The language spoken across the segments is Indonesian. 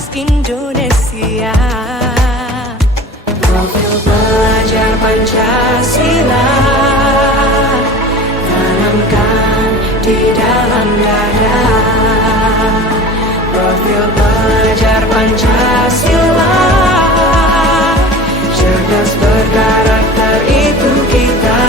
emas Indonesia. Profil pelajar Pancasila tanamkan di dalam dada. Profil pelajar Pancasila cerdas berkarakter itu kita.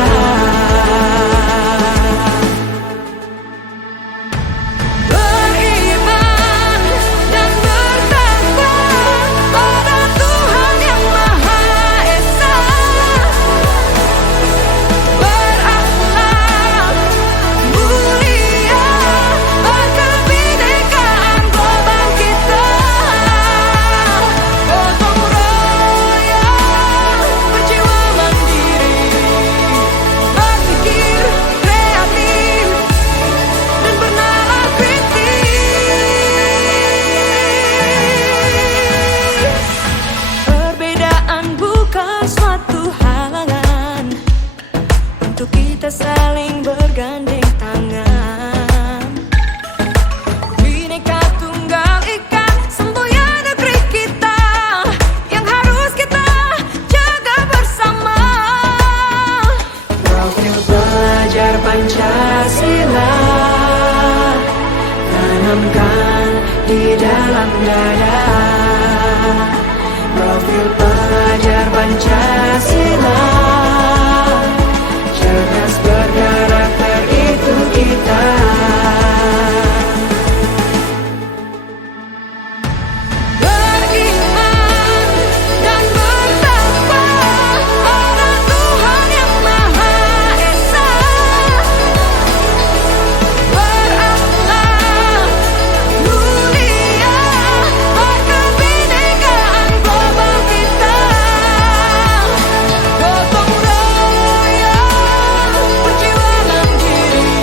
Saling bergandeng tangan, Bhinneka Tunggal Ika semboyan negeri kita yang harus kita jaga bersama. Profil pelajar Pancasila tanamkan di dalam dada. Profil pelajar Pancasila cerdas berkarakter itu kita. Beriman dan bertakwa pada Tuhan Yang Maha Esa. Berakhlak mulia berkebinekaan global kita. Gotong royong berjiwa mandiri,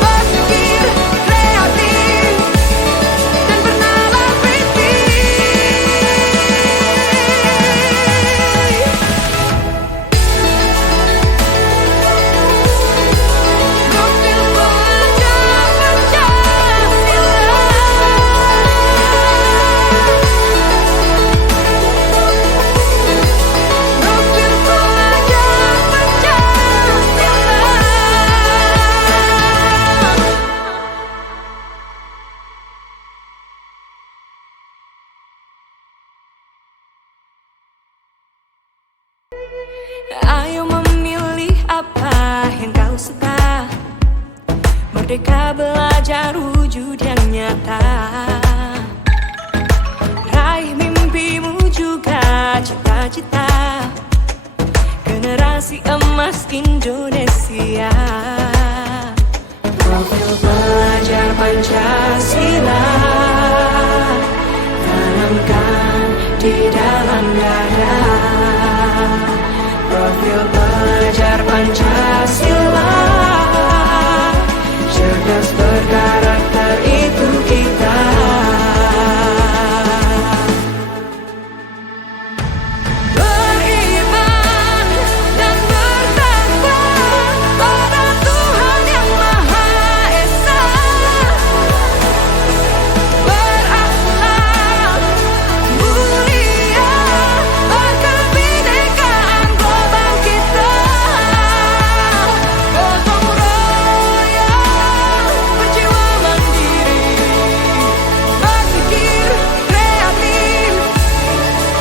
berpikir kreatif dan bernalar kritis. Profil pelajar Pancasila. Profil pelajar Pancasila. Ayo memilih apa yang kau suka. Merdeka belajar wujud yang nyata. Raih mimpimu juga cita-cita. Generasi emas Indonesia. Profil pelajar Pancasila tanamkan di dalam dada. Profil pelajar Pancasila cerdas berkarakter itu kita. Beriman dan bertakwa pada Tuhan Yang Maha Esa. Berakhlak mulia berkebinekaan global kita. Gotong royong berjiwa mandiri, berpikir kreatif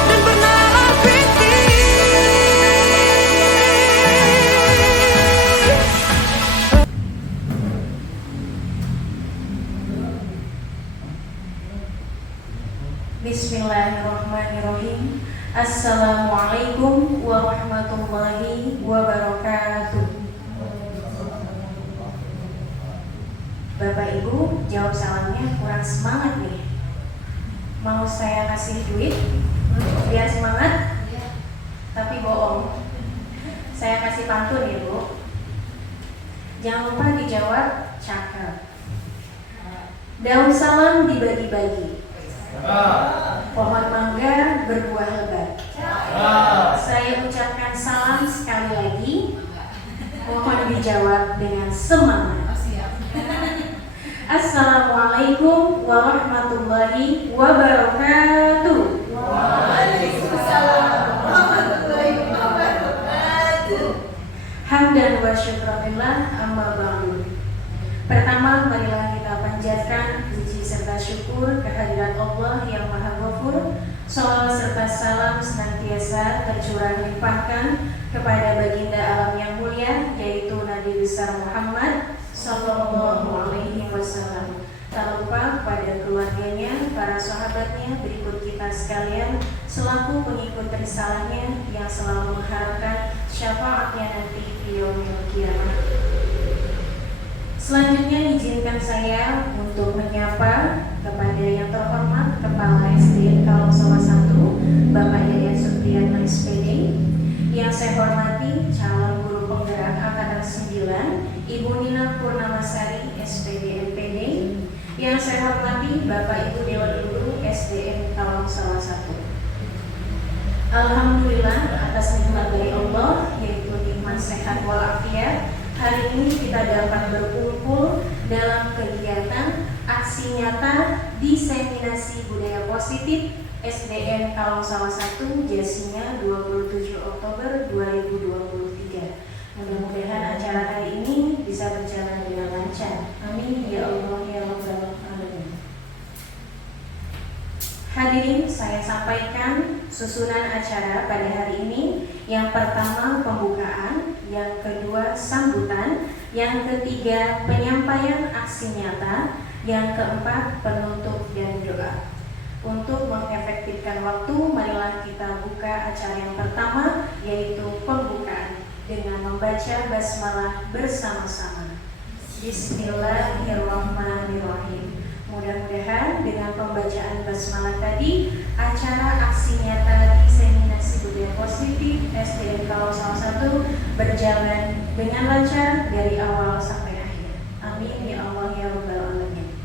dan bernalar kritis. Bismillahirrahmanirrahim. Assalamualaikum warahmatullahi wabarakatuh. Bapak Ibu, jawab salamnya kurang semangat nih. Mau saya kasih duit biar semangat? Tapi bohong. Saya kasih pantun ya Bu. Jangan lupa dijawab cakep. Daun salam dibagi-bagi, pohon mangga berbuah lebat. Saya ucapkan salam sekali lagi. Mohon dijawab dengan semangat. Assalamualaikum warahmatullahi wabarakatuh. Waalaikumsalam warahmatullahi wabarakatuh. Hamdan wa syukurillah, amma ba'du. Pertama, marilah kita panjatkan puji serta syukur kehadirat Allah yang Maha Ghafur. Shalawat serta salam senantiasa tercurah limpahkan kepada baginda alam yang mulia, yaitu Nabi besar Muhammad Sallallahu Alaihi Wasallam. Tak lupa kepada keluarganya, para sahabatnya, berikut kita sekalian selaku pengikut risalahnya yang selalu mengharapkan syafaatnya nanti di yaumil qiyamah. Selanjutnya izinkan saya untuk menyapa kepada yang terhormat Kepala SD Kalong Sawah 1, Bapak Yayat Supriyatna SPD. Yang saya hormati calon guru penggerak angkatan 9, Ibu Nina Purnamasari SPD MPD. Yang saya hormati Bapak Ibu Dewan Guru SDN Kalong Sawah 1. Alhamdulillah atas nikmat dari Allah, yaitu nikmat sehat walafiat. Hari ini kita dapat berkumpul dalam kegiatan aksi nyata diseminasi budaya positif SDN Kalong Sawah 1 Jasinya 27 Oktober 2023. Mudah-mudahan acara hari ini bisa berjalan dengan lancar. Amin ya Allah ya Rabbal alamin. Hadirin, saya sampaikan susunan acara pada hari ini. Yang pertama pembukaan, yang kedua sambutan, yang ketiga penyampaian aksi nyata, yang keempat penutup dan doa. Untuk mengefektifkan waktu, marilah kita buka acara yang pertama, yaitu pembukaan dengan membaca basmalah bersama-sama. Bismillahirrahmanirrahim. Mudah-mudahan dengan pembacaan basmalah tadi, acara aksi nyata diseminasi budaya positif SDN Kalong Sawah 1 berjalan dengan lancar dari awal sampai akhir. Amin ya Allah ya Rabbal alamin.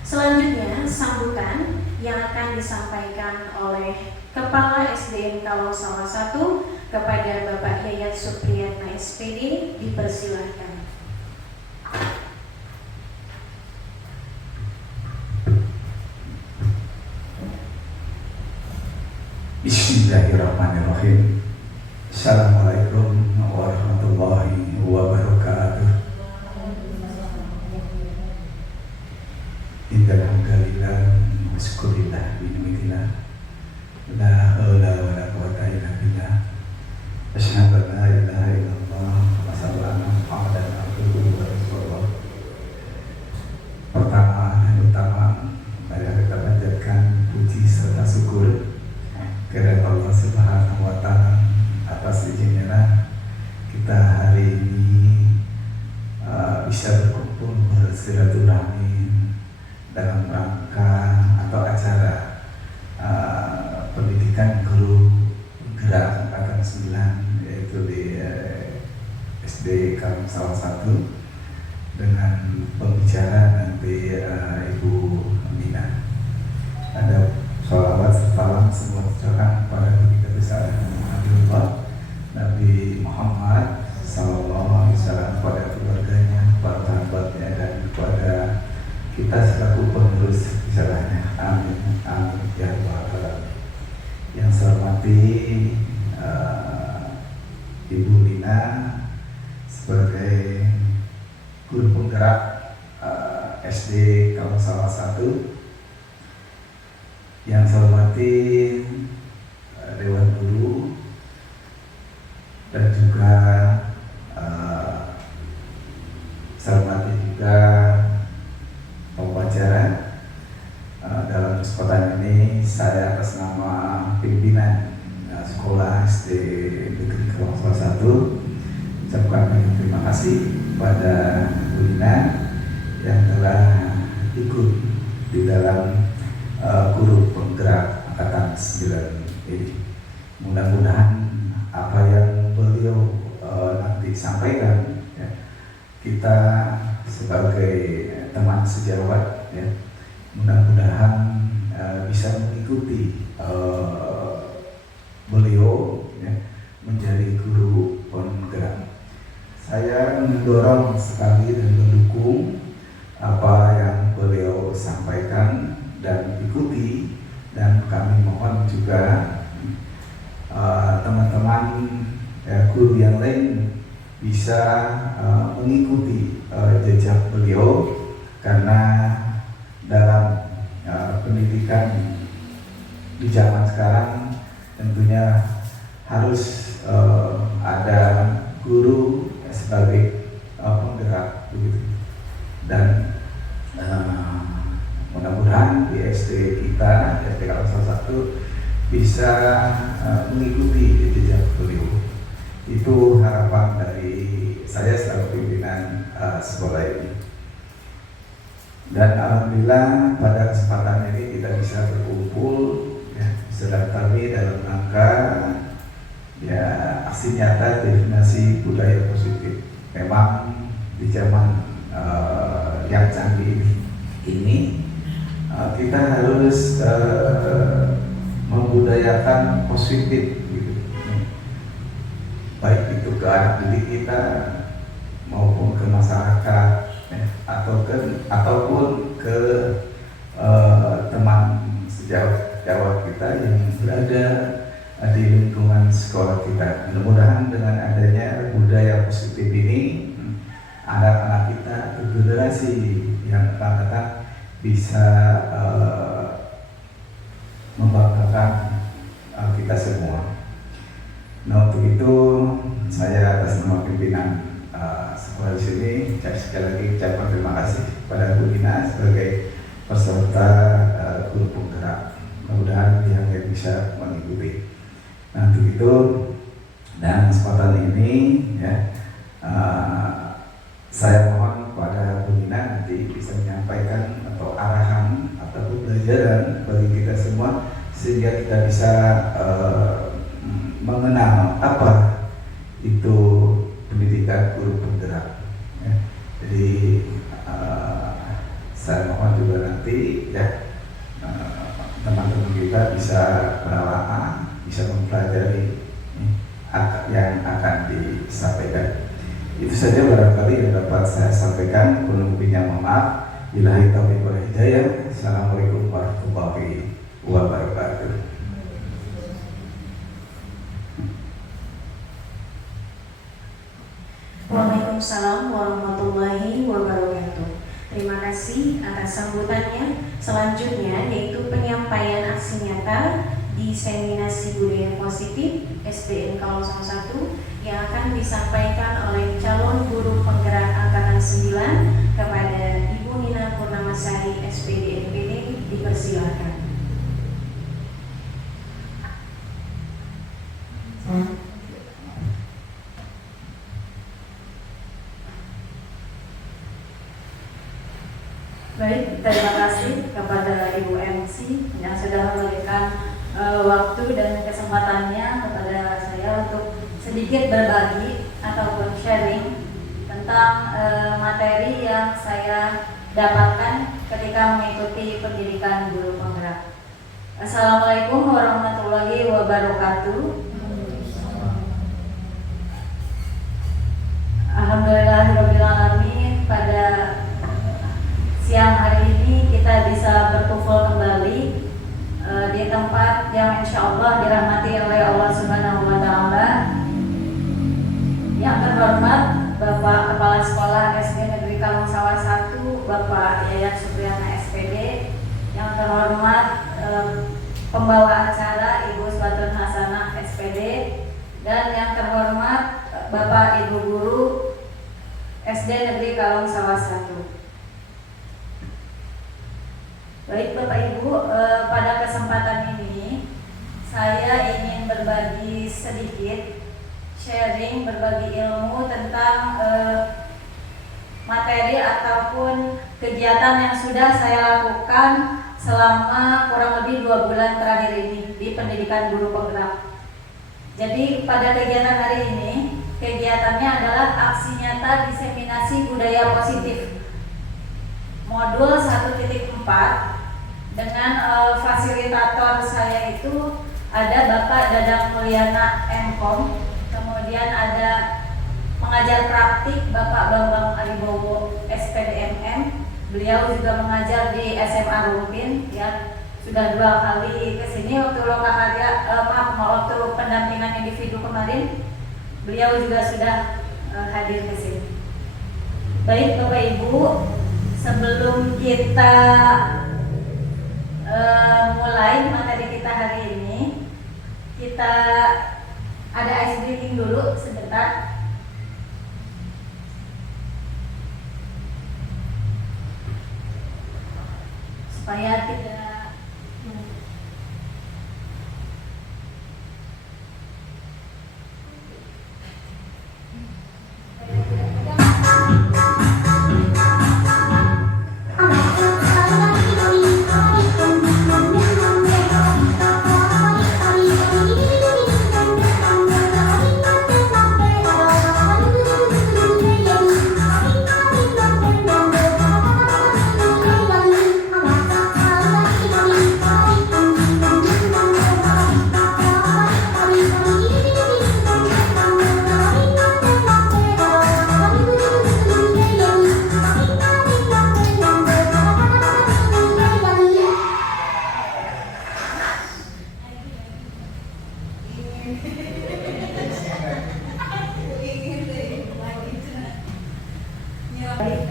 Selanjutnya sambutan yang akan disampaikan oleh Kepala SDN Kalong Sawah 1 kepada Bapak Yayat Supriyatna SPD, dipersilahkan. Bismillahirrahmanirrahim. Assalamualaikum warahmatullahi wabarakatuh. Innal hamdalillah wa syukurillah bi ni'matillah. La haula wa la quwwata illa billah. Asyhadu an la ilaha illallah wa asyhadu anna Muhammadan abduhu wa rasuluh. Pertama dan utama, mari kita panjatkan puji serta syukur kepada Allah Subhanahu wa Ta'ala atas izinnya kita hari ini bisa berkumpul bersilaturahmi dalam rangka atau acara pendidikan guru gerak angkatan 9, yaitu di SD Kalong Sawah 1 dengan pembicara nanti Ibu Nina. Ada sholawat salam semua tercurahkan kepada baginda besar Nabi Muhammad Sallallahu Alaihi Wasallam, kepada keluarganya, para sahabatnya, dan kepada kita selaku penerus risalahnya. Amin amin ya rabbal alamin. Yang saya hormati Ibu Lina sebagai guru penggerak SD Kalong Sawah 1. Yang saya hormati Dewan Guru dan juga saya hormati juga pembicara dalam kesempatan ini. Saya atas nama pimpinan sekolah SD Negeri Kalong Sawah 1 ucapkan terima kasih kepada Bu Lina yang telah ikut di dalam guru penggerak angkatan 9 ini. Mudah-mudahan apa yang beliau nanti sampaikan, ya, kita sebagai teman sejawat, ya, mudah-mudahan bisa mengikuti beliau, ya, menjadi guru penggerak. Saya mendorong sekali dan mendukung apa yang beliau sampaikan dan ikuti, dan kami mohon juga teman-teman guru yang lain bisa mengikuti jejak beliau, karena dalam pendidikan di zaman sekarang tentunya harus ada guru sebagai penggerak begitu. Dan mudah-mudahan di SD kita, SD Kalong Salah 1 bisa mengikuti jejak beliau. Itu harapan dari saya selaku pimpinan sekolah ini. Dan alhamdulillah pada kesempatan ini kita bisa berkumpul ya, silaturahmi dalam rangka ya aksi nyata definisi budaya positif. Memang di zaman yang canggih ini kita harus membudayakan positif gitu. Baik itu ke anak didik kita maupun ke masyarakat ataupun ke teman sejawat kita yang berada di lingkungan sekolah kita. Mudah-mudahan dengan adanya budaya positif ini, anak-anak kita atau generasi yang akan datang bisa membanggakan kita semua. Nah, untuk itu saya atas nama pimpinan sekolah di sini sekali lagi ucapkan terima kasih kepada Bu Ina sebagai peserta guru penggerak. Mudah-mudahan yang bisa mengikuti. Nah, untuk itu dan kesempatan ini ya, saya mohon kepada Bu Ina nanti bisa menyampaikan atau arahan atau pembelajaran bagi kita semua sehingga kita bisa mengenal apa itu pendidikan guru penggerak ya. Jadi saya mohon juga nanti ya teman-teman kita bisa menelaah, bisa mempelajari yang akan disampaikan. Itu saja barangkali yang dapat saya sampaikan. Kurang lebihnya mohon maaf. Billahi taufiq wal hidayah. Assalamualaikum warahmatullahi wabarakatuh. Waalaikumsalam warahmatullahi wabarakatuh. Terima kasih atas sambutannya. Selanjutnya yaitu penyampaian aksi nyata diseminasi budaya positif SBN Kalong Salah 1 yang akan disampaikan oleh calon guru penggerak angkatan 9 kepada Ibu Nina Purnamasari SPD NPD. Dipersilakan. Baik, terima kasih kepada Ibu MC yang sudah memberikan waktu dan kesempatannya kepada saya untuk sedikit berbagi ataupun sharing tentang materi yang saya dapatkan ketika mengikuti pendidikan guru penggerak. Assalamualaikum warahmatullahi wabarakatuh. Alhamdulillahirrahmanirrahim. Pada siang hari ini kita bisa berkumpul kembali di tempat yang insya Allah dirahmati oleh Allah Subhanahu wa Ta'ala. Yang terhormat Bapak Kepala Sekolah SD Negeri Kalong Salah 1, Bapak Yayat Supriyana SPD. Yang terhormat pembawa acara Ibu Sbatun Hasanah SPD. Dan yang terhormat Bapak Ibu Guru SD Negeri Kalong Salah 1. Baik Bapak Ibu, pada kesempatan ini saya ingin berbagi sedikit, sharing, berbagi ilmu tentang materi ataupun kegiatan yang sudah saya lakukan selama kurang lebih 2 bulan terakhir ini di pendidikan guru penggerak. Jadi pada kegiatan hari ini, kegiatannya adalah aksi nyata diseminasi budaya positif modul 1.4 dengan fasilitator saya itu ada Bapak Dadang Mulyana MKOM, kemudian ada pengajar praktik Bapak Bambang Aribowo SPDMM, Beliau juga mengajar di SMA Rumpin, ya sudah 2 kali ke sini waktu lokakarya, waktu pendampingan individu kemarin, beliau juga sudah hadir ke sini. Baik Bapak Ibu, sebelum kita mulai materi kita hari ini, kita ada ice breaking dulu sebentar. Supaya tidak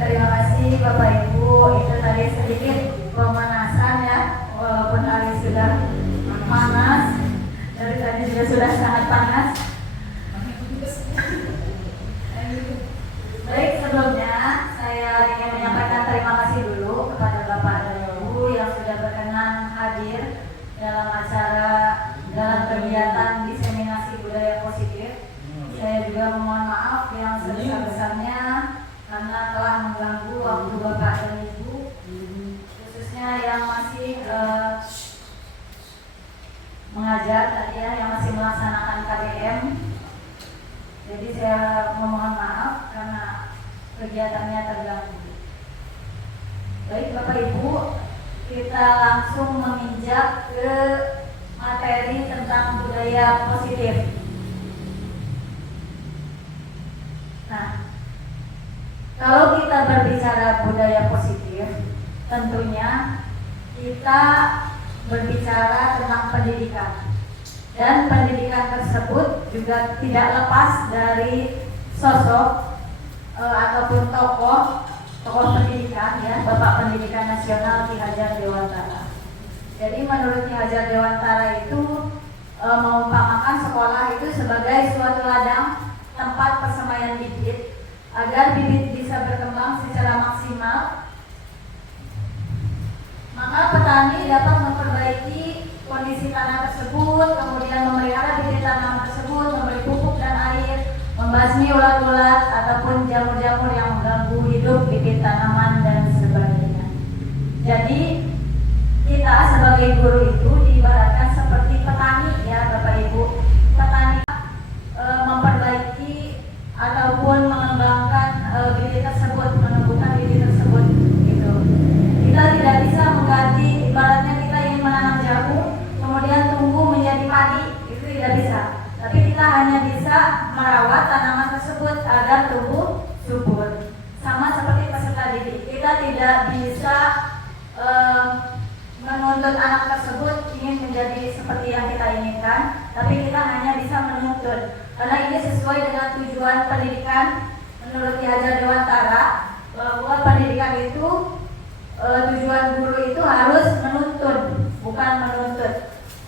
terima kasih Bapak Ibu, itu tadi sedikit pemanasan ya, walaupun hari sudah panas, dari tadi juga sudah sangat panas. Baik, sebelumnya saya ingin menyampaikan terima kasih dulu kepada Bapak dan Ibu yang sudah berkenan hadir dalam acara, dalam kegiatan diseminasi budaya positif. Saya juga mohon maaf yang sebesar-besarnya karena telah mengganggu waktu Bapak dan Ibu, khususnya yang masih mengajar tadi ya, yang masih melaksanakan KDM. Jadi saya memohon maaf karena kegiatannya terganggu. Baik Bapak Ibu, kita langsung menginjak ke materi tentang budaya positif. Nah, kalau kita berbicara budaya positif, tentunya kita berbicara tentang pendidikan. Dan pendidikan tersebut juga tidak lepas dari sosok ataupun tokoh pendidikan ya, Bapak Pendidikan Nasional Ki Hajar Dewantara. Jadi menurut Ki Hajar Dewantara itu mengumpamakan sekolah itu sebagai suatu ladang tempat persemaian bibit agar bibit bisa berkembang secara maksimal. Maka petani dapat memperbaiki kondisi tanah tersebut, kemudian memelihara bibit tanaman tersebut, memberi pupuk dan air, membasmi ulat-ulat ataupun jamur-jamur yang mengganggu hidup bibit tanaman dan sebagainya. Jadi kita sebagai guru itu diibaratkan seperti petani ya Bapak Ibu. Petani memperbaiki ataupun mengembangkan bibit tersebut, menumbuhkan bibit tersebut gitu. Kita tidak bisa mengganti, ibaratnya kita ingin menanam jagung kemudian tumbuh menjadi padi, itu tidak bisa. Tapi kita hanya bisa merawat tanaman tersebut agar tumbuh subur. Sama seperti peserta didik, kita tidak bisa menuntut anak tersebut ingin menjadi seperti yang kita inginkan, tapi kita hanya bisa menuntut. Karena ini sesuai dengan tujuan pendidikan menurut Ki Hajar Dewantara, bahwa pendidikan itu tujuan guru itu harus menuntun, bukan menuntut.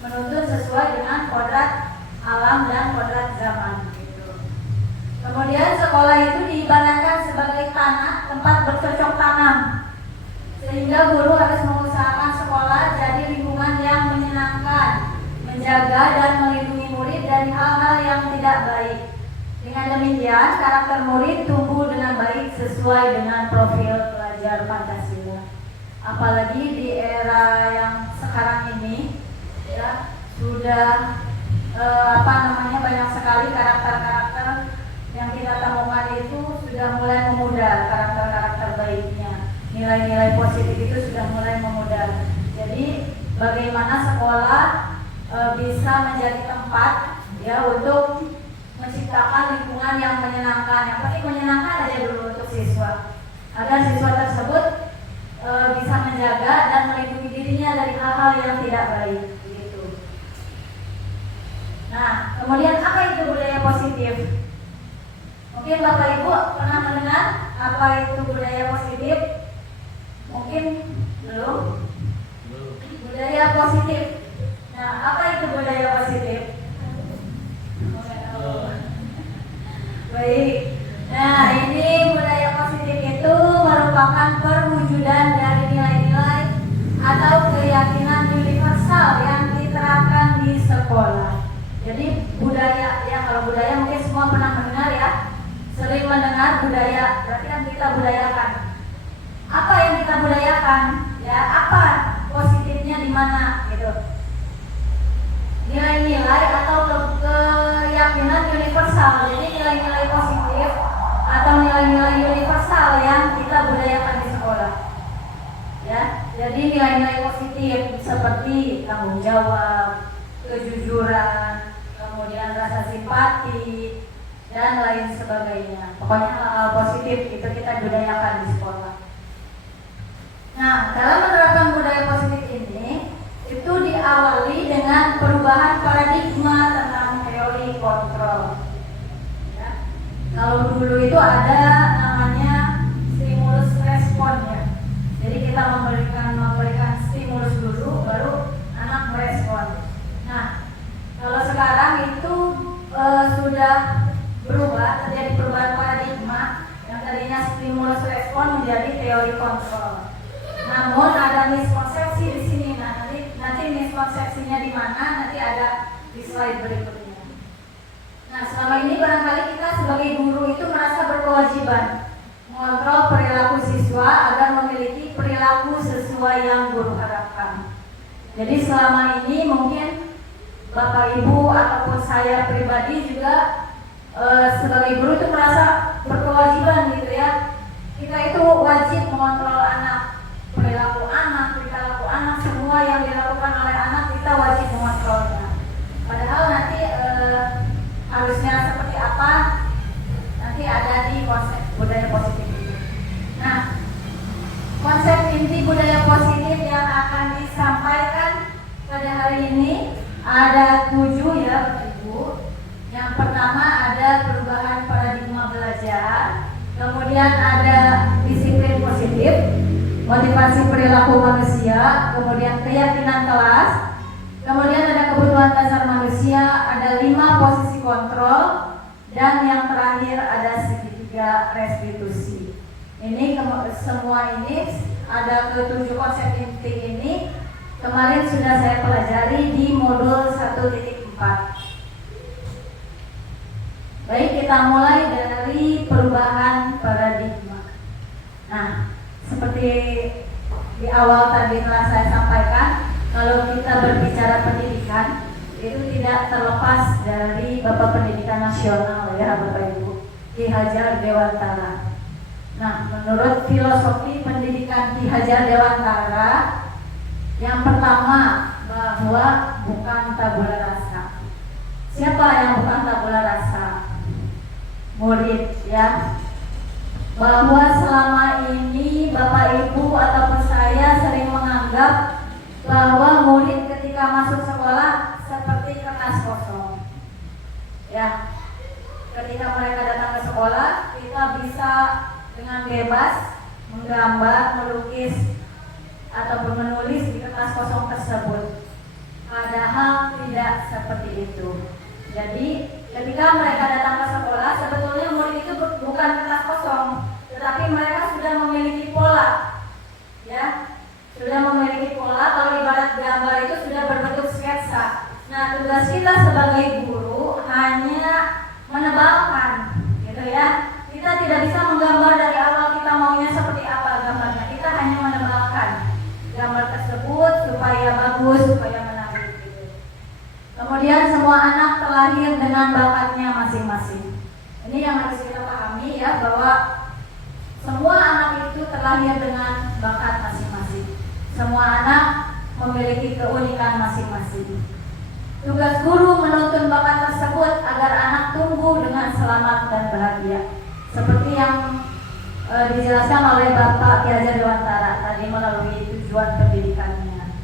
Menuntut sesuai dengan kodrat alam dan kodrat zaman gitu. Kemudian sekolah itu diibaratkan sebagai tanah tempat bercocok tanam, sehingga guru harus mengusahakan sekolah jadi lingkungan yang menyenangkan, menjaga dan melindungi murid dari hal-hal yang tidak baik. Dengan demikian, karakter murid tumbuh dengan baik sesuai dengan profil pelajar Pancasila. Apalagi di era yang sekarang ini, ya sudah banyak sekali karakter-karakter yang kita temukan itu sudah mulai memudar, karakter-karakter baiknya. Nilai-nilai positif itu sudah mulai memudar. Jadi bagaimana sekolah bisa menjadi tempat ya untuk menciptakan lingkungan yang menyenangkan. Yang penting menyenangkan aja dulu untuk siswa, agar siswa tersebut tidak baik gitu. Nah, kemudian apa itu budaya positif? Mungkin Bapak Ibu pernah mendengar apa itu budaya positif? Mungkin belum? Budaya positif. Nah, apa itu budaya positif? Baik. Nah, ini budaya positif itu merupakan perwujudan dari nilai-nilai atau keyakinan universal yang diterapkan di sekolah. Jadi budaya, ya kalau budaya mungkin semua pernah mendengar ya, sering mendengar budaya, berarti kan kita budayakan. Apa yang kita budayakan? Ya, apa positifnya di mana gitu? Nilai-nilai atau keyakinan universal. Jadi nilai-nilai positif atau nilai-nilai universal yang kita budayakan di sekolah. Ya, jadi nilai-nilai positif seperti tanggung jawab, kejujuran, kemudian rasa simpati dan lain sebagainya. Pokoknya hal-hal positif itu kita budayakan di sekolah. Nah, dalam menerapkan budaya positif ini itu diawali dengan perubahan paradigma tentang teori kontrol. Ya. Kalau dulu itu ada namanya stimulus respon ya. Jadi kita memberikan stimulus dulu, baru anak merespon. Nah, kalau sekarang itu sudah berubah, terjadi perubahan paradigma yang tadinya stimulus respon menjadi teori kontrol. Namun ada miskonsepsi di sini. Nah, nanti miskonsepsinya di mana? Nanti ada di slide berikutnya. Nah, selama ini barangkali kita sebagai guru itu merasa berkewajiban mengontrol perilaku siswa agar memiliki perilaku sesuai yang guru harapkan. Jadi selama ini mungkin Bapak Ibu ataupun saya pribadi juga sebagai guru itu merasa berkewajiban gitu ya. Kita itu wajib mengontrol anak, perilaku anak semua yang dilakukan oleh anak kita wajib mengontrolnya. Padahal nanti harusnya seperti apa nanti ada di konsep budaya positif itu. Nah, konsep inti budaya positif yang akan disampaikan pada hari ini ada 7 ya Ibu. Yang pertama ada perubahan paradigma belajar, kemudian ada disiplin positif, motivasi perilaku manusia, kemudian keyakinan kelas, kemudian ada kebutuhan dasar manusia, ada 5 posisi kontrol, dan yang terakhir ada segitiga restitusi. Ini semua ini ada ke-7 konsep inti ini kemarin sudah saya pelajari di modul 1.4. Baik, kita mulai dari perubahan paradigma. Nah, seperti di awal tadi telah saya sampaikan, kalau kita berbicara pendidikan itu tidak terlepas dari Bapak Pendidikan Nasional ya Bapak Ibu, Ki Hajar Dewantara. Nah, menurut filosofi pendidikan Ki Hajar Dewantara, yang pertama bahwa bukan tabula rasa. Siapa yang bukan tabula rasa? Murid ya. Bahwa selama ini Bapak Ibu ataupun saya sering menganggap bahwa murid ketika masuk sekolah seperti kertas kosong. Ya. Ketika mereka datang ke sekolah, kita bisa dengan bebas menggambar, melukis ataupun menulis di kertas kosong tersebut. Padahal tidak seperti itu. Jadi ketika mereka datang ke sekolah, sebetulnya murid itu bukan kertas kosong, tetapi mereka sudah memiliki pola, ya, sudah memiliki pola. Kalau ibarat gambar itu sudah berbentuk sketsa. Nah, tugas kita sebagai guru hanya menebalkan, gitu ya. Kita tidak bisa menggambar dari awal kita maunya seperti apa gambarnya. Kita hanya menebalkan gambar tersebut supaya bagus, supaya menarik. Gitu. Kemudian semua anak terlahir dengan bakatnya masing-masing. Ini yang harus kita pahami ya, bahwa semua anak itu terlahir dengan bakat masing-masing. Semua anak memiliki keunikan masing-masing. Tugas guru menuntun bakat tersebut agar anak tumbuh dengan selamat dan bahagia. Seperti yang dijelaskan oleh Bapak Ki Hajar Dewantara tadi melalui tujuan pendidikannya.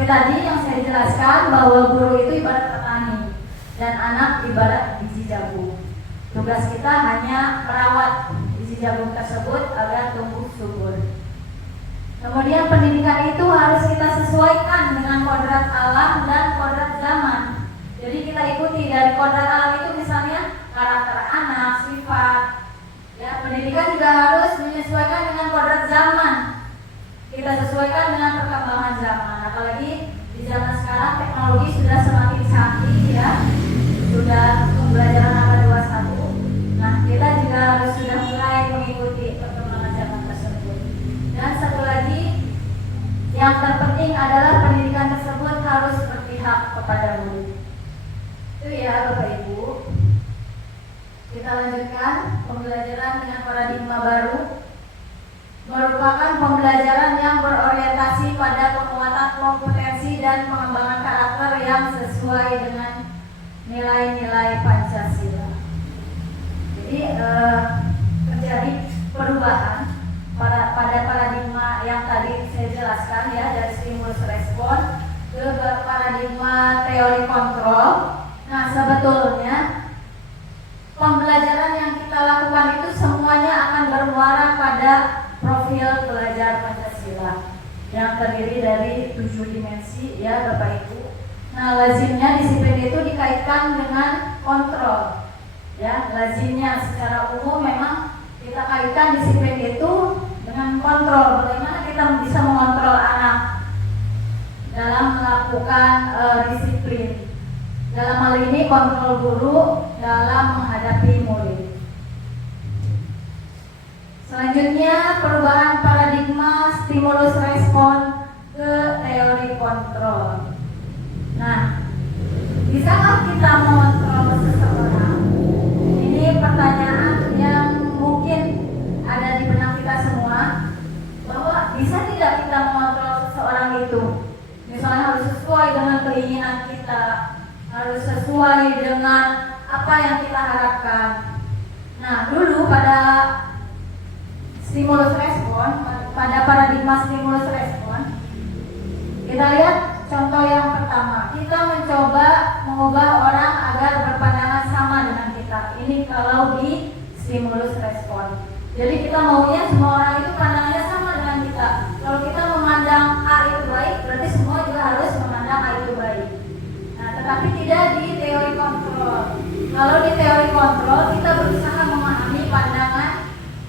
Seperti tadi yang saya jelaskan bahwa guru itu ibarat petani dan anak ibarat biji jagung. Tugas kita hanya merawat biji jagung tersebut agar tumbuh subur. Kemudian pendidikan itu harus kita sesuaikan dengan kodrat alam dan kodrat zaman. Jadi kita ikuti dari kodrat alam itu misalnya karakter anak, sifat. Ya, pendidikan juga harus menyesuaikan dengan kodrat zaman. Kita sesuaikan dengan perkembangan zaman. Apalagi di zaman sekarang teknologi sudah semakin canggih ya. Sudah pembelajaran abad 21. Nah, kita juga harus sudah mulai mengikuti perkembangan zaman tersebut. Dan satu lagi yang terpenting adalah pendidikan tersebut harus berpihak kepada murid. Itu ya Bapak Ibu. Kita lanjutkan pembelajaran dengan paradigma baru. Merupakan pembelajaran yang berorientasi pada penguatan kompetensi dan pengembangan karakter yang sesuai dengan nilai-nilai Pancasila. Jadi terjadi perubahan pada paradigma yang tadi saya jelaskan ya, dari stimulus respon ke paradigma teori kontrol. Nah, sebetulnya pembelajaran yang kita lakukan itu semuanya akan bermuara pada profil pelajar Pancasila yang terdiri dari 7 dimensi ya Bapak Ibu. Nah, lazimnya disiplin itu dikaitkan dengan kontrol. Ya, lazimnya secara umum memang kita kaitkan disiplin itu dengan kontrol. Bagaimana kita bisa mengontrol anak dalam melakukan disiplin. Dalam hal ini kontrol guru dalam menghadapi murid. Selanjutnya perubahan paradigma stimulus respon ke teori kontrol. Nah, bisakah kita mengontrol seseorang? Ini pertanyaan yang mungkin ada di benak kita semua, bahwa bisa tidak kita mengontrol seseorang itu? Misalnya harus sesuai dengan keinginan kita, harus sesuai dengan apa yang kita harapkan. Nah, dulu pada stimulus respon, pada paradigma stimulus respon, kita lihat contoh yang pertama. Kita mencoba mengubah orang agar berpandangan sama dengan kita. Ini kalau di stimulus respon. Jadi kita maunya semua orang itu pandangannya sama dengan kita. Kalau kita memandang A itu baik, berarti semua juga harus memandang A itu baik. Nah, tetapi tidak di teori kontrol. Kalau di teori kontrol, kita berusaha memahami pandangan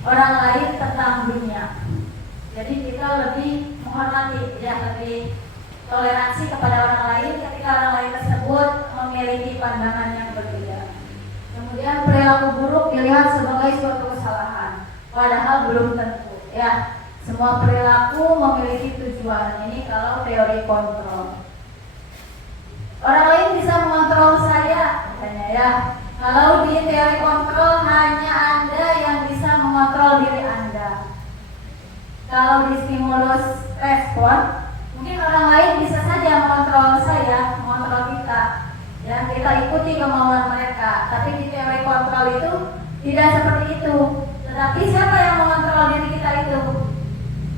orang lain tentang dunia. Jadi kita lebih menghormati, ya, lebih toleransi kepada orang lain ketika orang lain tersebut memiliki pandangan yang berbeda. Kemudian perilaku buruk dilihat sebagai suatu kesalahan, padahal belum tentu. Ya, semua perilaku memiliki tujuan. Ini kalau teori kontrol. Orang lain bisa mengontrol saya, katanya ya. Kalau di teori kontrol hanya Anda yang bisa mengontrol diri Anda. Kalau di stimulus respon, mungkin orang lain bisa saja mengontrol saya, mengontrol kita. Ya, kita ikuti kemauan mereka. Tapi di teori kontrol itu tidak seperti itu. Tetapi siapa yang mengontrol diri kita itu?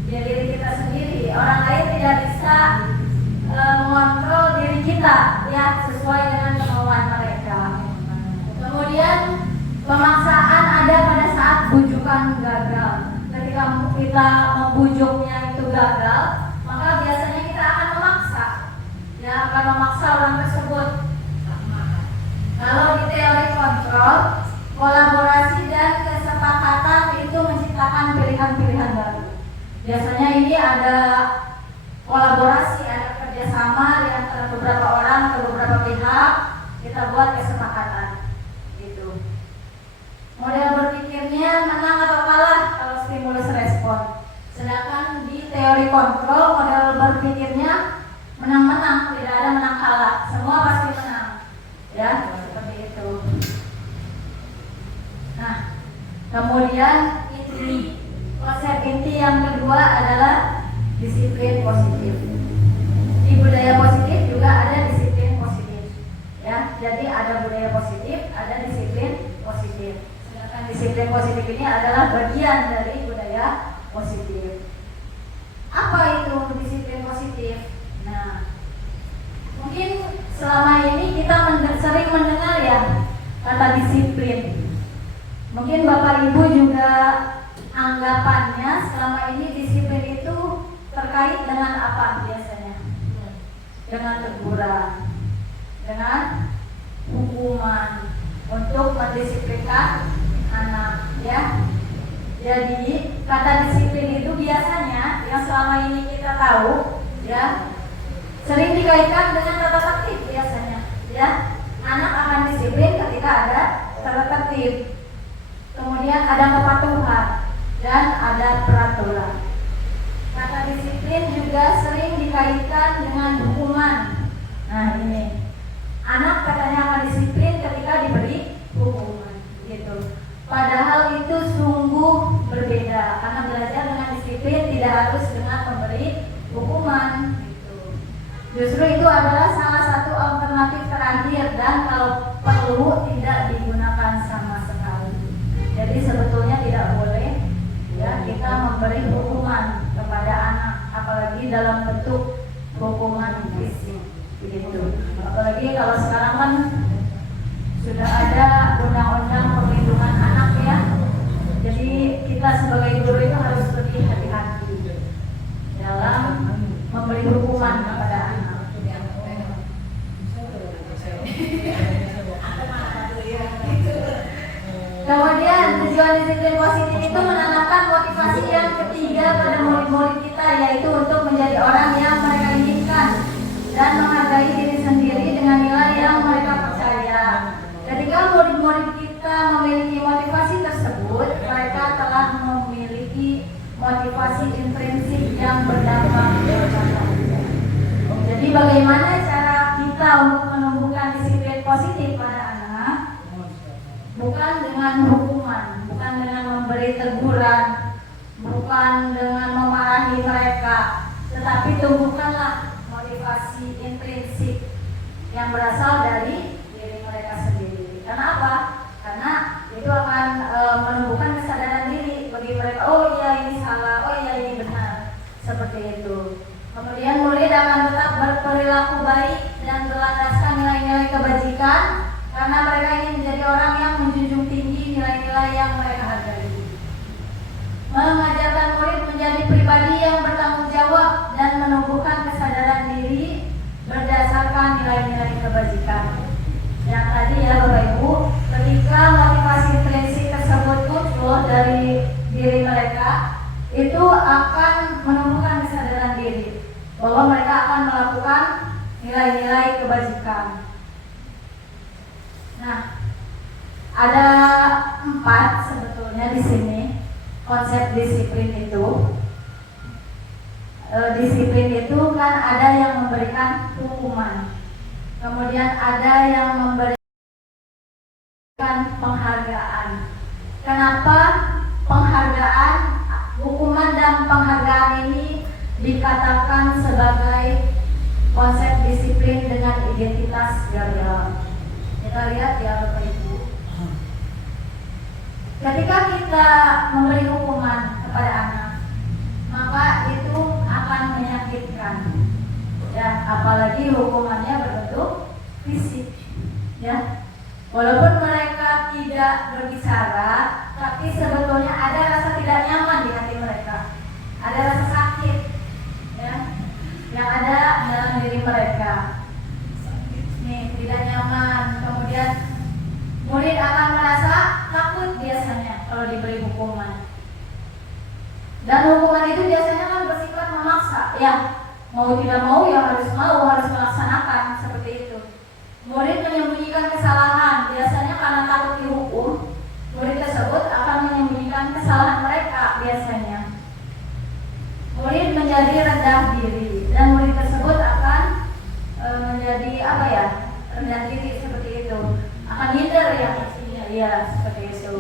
Ya, diri kita sendiri. Orang lain tidak bisa mengontrol diri kita, ya, sesuai dengan kemauan mereka. Kemudian pemaksaan ada pada saat bujukan gagal. Ketika kita membujuknya itu gagal, maka biasanya kita akan memaksa, ya, akan memaksa orang tersebut. Kalau di teori kontrol, kolaborasi dan kesepakatan itu menciptakan pilihan-pilihan baru. Biasanya ini ada kolaborasi, ada kerjasama di antara beberapa orang atau beberapa pihak, kita buat kesepakatan. Model berpikirnya menang atau kalah kalau stimulus respon. Sedangkan di teori kontrol model berpikirnya menang-menang, tidak ada menang kalah, semua pasti menang. Ya, seperti itu. Nah, kemudian inti, konsep inti yang kedua adalah disiplin positif. Di budaya positif juga ada disiplin positif. Ya, jadi ada budaya positif, ada disiplin positif. Disiplin positif ini adalah bagian dari budaya positif. Apa itu disiplin positif? Nah, Mungkin selama ini kita sering mendengar ya kata disiplin. Mungkin Bapak Ibu juga anggapannya selama ini disiplin itu terkait dengan apa biasanya? Dengan teguran, dengan hukuman untuk mendisiplinkan anak, ya. Jadi kata disiplin itu biasanya yang selama ini kita tahu, ya, sering dikaitkan dengan tata tertib biasanya, ya. Anak akan disiplin ketika ada tata tertib, kemudian ada kepatuhan dan ada peraturan. Kata disiplin juga sering dikaitkan dengan hukuman. Nah ini, anak katanya akan disiplin ketika diberi hukuman, gitu. Padahal itu sungguh berbeda, karena belajar dengan disiplin tidak harus dengan memberi hukuman, gitu. Justru itu adalah salah satu alternatif terakhir dan kalau perlu tidak digunakan sama sekali. Jadi sebetulnya tidak boleh ya kita memberi hukuman kepada anak, apalagi dalam bentuk hukuman fisik, begitu. Apalagi kalau sekarang kan sudah ada undang-undang perlindungan anak ya. Jadi kita sebagai guru itu harus lebih hati-hati dalam memberi hukuman kepada anak. Kemudian tujuan disiplin positif itu menanamkan motivasi yang ketiga pada murid-murid kita, yaitu untuk menjadi orang yang mereka inginkan dan menghargai diri sendiri dengan nilai yang mereka percaya. Ketika murid-murid kita memiliki motivasi tersebut, mereka telah memiliki motivasi intrinsik yang berdampak. Jadi bagaimana cara kita untuk menumbuhkan disiplin positif pada anak? Bukan dengan hukuman, bukan dengan memberi teguran, bukan dengan memarahi mereka, tetapi tumbuhkanlah motivasi intrinsik yang berasal dari diri mereka sendiri. Kenapa? Karena itu akan menumbuhkan kesadaran diri bagi mereka. Oh iya ini salah, oh iya ini benar, seperti itu. Kemudian murid akan tetap berperilaku baik dan berlandaskan nilai-nilai kebajikan, karena mereka ingin menjadi orang yang menjunjung tinggi nilai-nilai yang mereka hargai. Mengajarkan murid menjadi pribadi yang bertanggung jawab dan menumbuhkan kesadaran diri berdasarkan nilai-nilai kebajikan. Yang tadi ya Bapak Ibu, ketika motivasi intrinsik tersebut muncul dari diri mereka, itu akan menumbuhkan kesadaran diri bahwa mereka akan melakukan nilai-nilai kebajikan. Nah, ada 4 sebetulnya di sini konsep disiplin itu. Disiplin itu kan ada yang memberikan hukuman, kemudian ada yang memberikan penghargaan. Kenapa penghargaan, hukuman dan penghargaan ini dikatakan sebagai konsep disiplin dengan identitas Gabriel? Kita lihat ya Bapak Ibu. Ketika kita memberi hukuman kepada anak, maka itu akan menyakitkan. Ya, apalagi hukumannya berbentuk fisik. Ya. Walaupun mereka tidak berbicara, tapi sebetulnya ada rasa tidak nyaman di hati mereka. Ada rasa sakit ya, yang ada dalam diri mereka. Nih, tidak nyaman. Kemudian murid akan merasa takut biasanya kalau diberi hukuman. Dan hukuman itu biasanya kan bersifat memaksa, ya. Mau tidak mau ya harus melaksanakan, seperti itu. Murid menyembunyikan kesalahan, biasanya karena takut dihukum. Murid tersebut akan menyembunyikan kesalahan mereka biasanya. Murid menjadi rendah diri dan murid tersebut akan menjadi apa ya, rendah diri seperti itu, akan minder ya, iya seperti itu.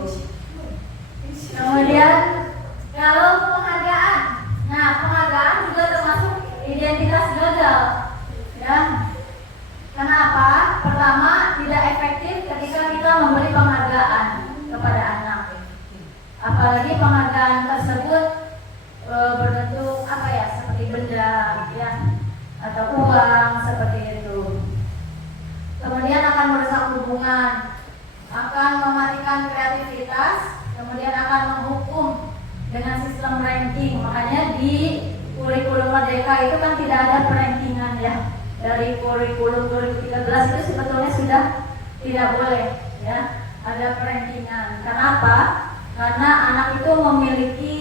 Kemudian kalau penghargaan, nah penghargaan juga termasuk identitas gagal, ya. Kenapa? Pertama, tidak efektif ketika kita memberi penghargaan kepada anak, apalagi penghargaan tersebut berbentuk apa ya, seperti benda ya atau uang seperti itu. identitas, kemudian akan menghukum dengan sistem ranking. Makanya di kurikulum Merdeka itu kan tidak ada perankingan ya. Dari kurikulum 2013 itu sebetulnya sudah tidak boleh ya ada perankingan. Kenapa? Karena anak itu memiliki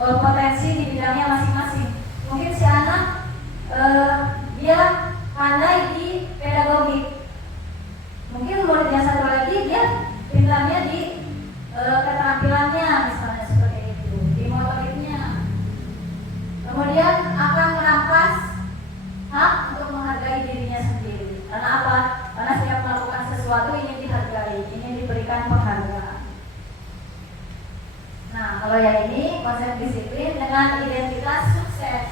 potensi di bidangnya masing-masing. Mungkin si anak dia pandai di pedagogik. Mungkin murid yang satu lagi dia pintarnya di keterampilannya, misalnya seperti itu, di motoriknya. Kemudian akan merampas hak untuk menghargai dirinya sendiri. Karena apa? Karena setiap melakukan sesuatu ingin dihargai, ingin diberikan penghargaan. Nah, kalau yang ini konsep disiplin dengan identitas sukses.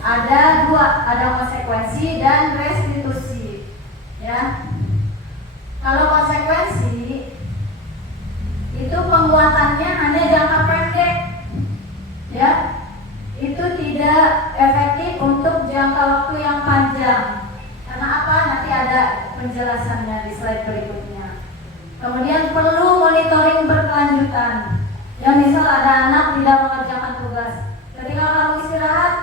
Ada dua, ada konsekuensi dan restitusi. Ya, kalau konsekuensi itu penguatannya hanya jangka pendek, ya, itu tidak efektif untuk jangka waktu yang panjang. Karena apa? Nanti ada penjelasannya di slide berikutnya. Kemudian perlu monitoring berkelanjutan. Ya, misal ada anak tidak mengerjakan tugas, ketika kamu istirahat,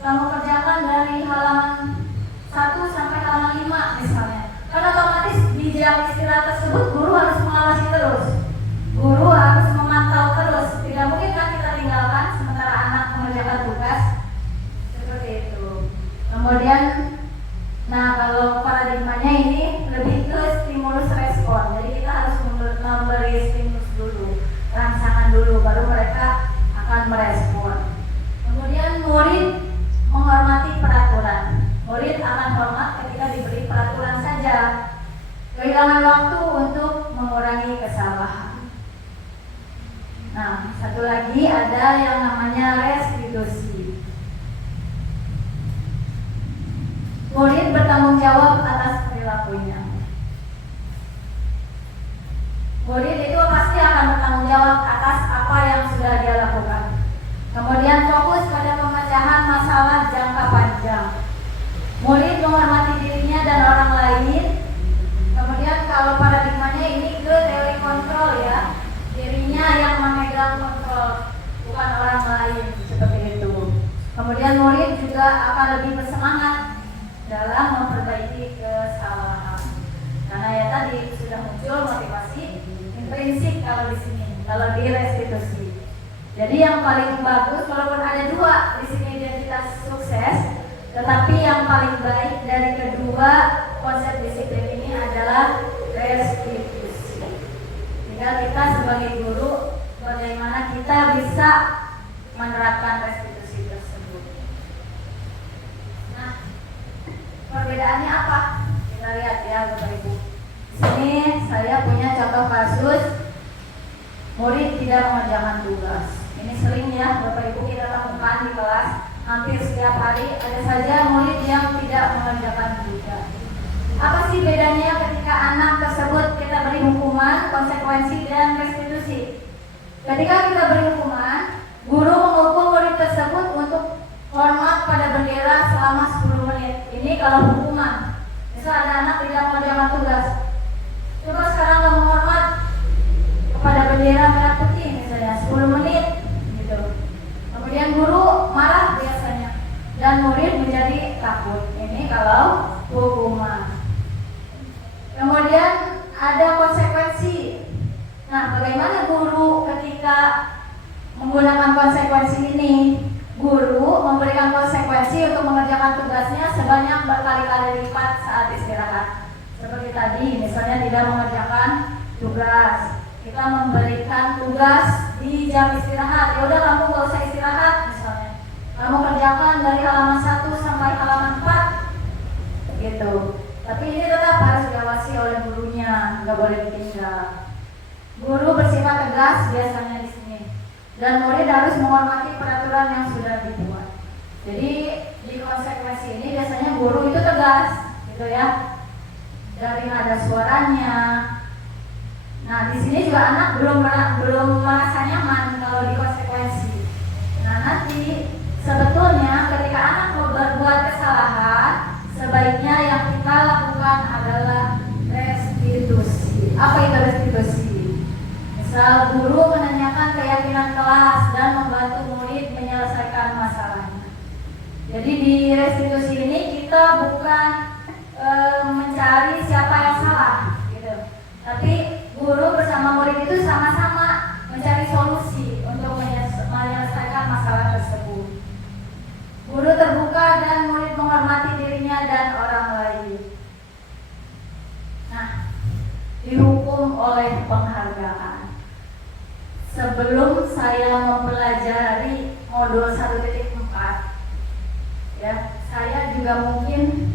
kamu kerjakan dari halaman 1 sampai halaman 5 misalnya. Kan otomatis di jam istirahat tersebut guru harus mengawasi terus. Guru harus memantau terus. Tidak mungkin kan kita tinggalkan sementara anak mengerjakan tugas. Seperti itu. Kemudian, nah kalau paradigmanya ini lebih ke stimulus respon. Jadi kita harus memberi stimulus dulu, rangsangan dulu, baru mereka akan merespon. Kemudian murid menghormati peraturan. Murid akan hormat ketika diberi peraturan saja. Kehilangan waktu untuk mengurangi kesalahan. Nah, satu lagi ada yang namanya restitusi. Murid bertanggung jawab atas perilakunya. Murid itu pasti akan bertanggung jawab atas apa yang sudah dia lakukan. Kemudian fokus pada pemecahan masalah jangka panjang. Murid menghormati dirinya dan orang lain. Kemudian kalau paradigmanya ini ke teori kontrol ya, dirinya yang memegang kontrol, bukan orang lain, seperti itu. Kemudian murid juga akan lebih bersemangat dalam memperbaiki kesalahan. Karena ya tadi sudah muncul motivasi intrinsik kalau di sini, kalau di restitusi. Jadi yang paling bagus, walaupun ada dua di sini identitas sukses, tetapi yang paling baik dari kedua konsep disiplin ini adalah restitusi. Tinggal kita sebagai guru bagaimana kita bisa menerapkan restitusi tersebut. Nah, perbedaannya apa? Kita lihat ya Bapak Ibu. Di sini saya punya contoh kasus murid tidak mengerjakan tugas. Ini sering ya Bapak Ibu kita temukan di kelas, hampir setiap hari ada saja murid yang tidak mengerjakan tugas. Apa sih bedanya ketika anak tersebut kita beri hukuman, konsekuensi, dan restitusi? Ketika kita beri hukuman, guru menghukum murid tersebut untuk hormat pada bendera selama 10 menit. Ini kalau hukuman. Misal ada anak tidak mengerjakan tugas, coba sekarang kamu hormat kepada bendera merah putih misalnya 10 menit gitu. Kemudian guru marah biasanya dan murid menjadi takut. Ini kalau hukuman. Kemudian ada konsekuensi. Nah, bagaimana guru ketika menggunakan konsekuensi ini? Guru memberikan konsekuensi untuk mengerjakan tugasnya sebanyak berkali-kali lipat saat istirahat. Seperti tadi, misalnya tidak mengerjakan tugas, kita memberikan tugas di jam istirahat. Ya udah kamu gak usah istirahat misalnya. Kamu kerjakan dari halaman 1 sampai halaman 4 gitu. Tapi ini tetap harus diawasi oleh gurunya, nggak boleh ditinggal. Guru bersifat tegas biasanya di sini, dan murid harus menghormati peraturan yang sudah dibuat. Jadi di konsekuensi ini biasanya guru itu tegas, gitu ya, dari nada suaranya. Nah di sini juga anak belum merasa nyaman kalau di konsekuensi. Nah nanti sebetulnya ketika anak berbuat kesalahan, sebaiknya yang kita lakukan adalah restitusi. Apa itu restitusi? Misal guru menanyakan keyakinan kelas dan membantu murid menyelesaikan masalahnya. Jadi di restitusi ini kita bukan mencari siapa yang salah, gitu. Tapi guru bersama murid itu sama-sama mencari solusi untuk menyelesaikan masalah tersebut. Guru terbuka dan murid menghormati dirinya dan orang lain. Nah, dihukum oleh penghargaan. Sebelum saya mempelajari modul 1.4, ya, saya juga mungkin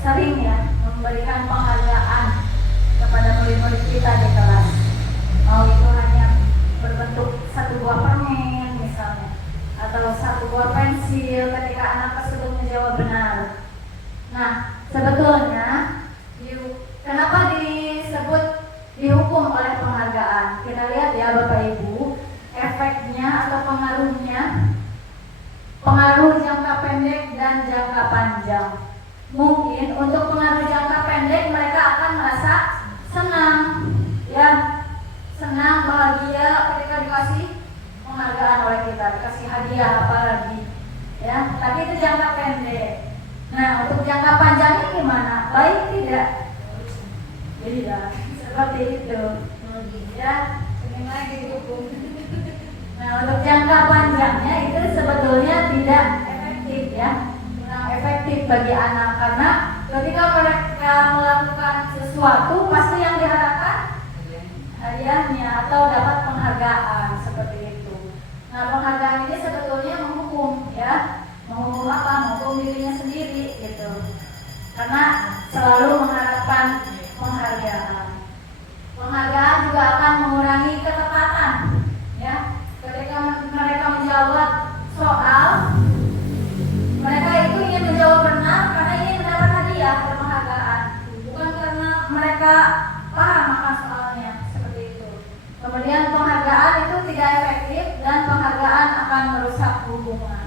sering ya memberikan penghargaan kepada murid-murid kita di kelas. Mau itu hanya berbentuk satu buah permen misalnya, atau satu buah pensil ketika anak tersebut menjawab benar. Nah, sebetulnya kenapa disebut dihukum oleh penghargaan? Kita lihat ya Bapak Ibu, efeknya atau pengaruhnya, pengaruh jangka pendek dan jangka panjang. Mungkin untuk pengaruh jangka pendek mereka akan merasa senang, ya, senang, bahagia ketika dikasih penghargaan oleh kita, dikasih hadiah apalagi, ya. Tapi itu jangka pendek. Nah, untuk jangka panjangnya gimana? Baik tidak? Tidak, seperti itu. Ya, pengen lagi dihukum. Nah, untuk jangka panjangnya itu sebetulnya tidak efektif, ya, kurang efektif bagi anak karena ketika mereka melakukan sesuatu pasti yang diharapkan hadiahnya atau dapat penghargaan seperti itu. Nah, penghargaan ini sebetulnya menghukum, ya, menghukum apa? Menghukum dirinya sendiri, gitu. Karena selalu mengharapkan penghargaan. Penghargaan juga akan mengurangi ketepatan, ya. Ketika mereka menjawab soal, mereka itu ingin menjawab benar karena ingin mendapat hadiah atau penghargaan, bukan karena mereka paham akan soalnya, seperti itu. Kemudian penghargaan itu tidak efektif dan penghargaan akan merusak hubungan.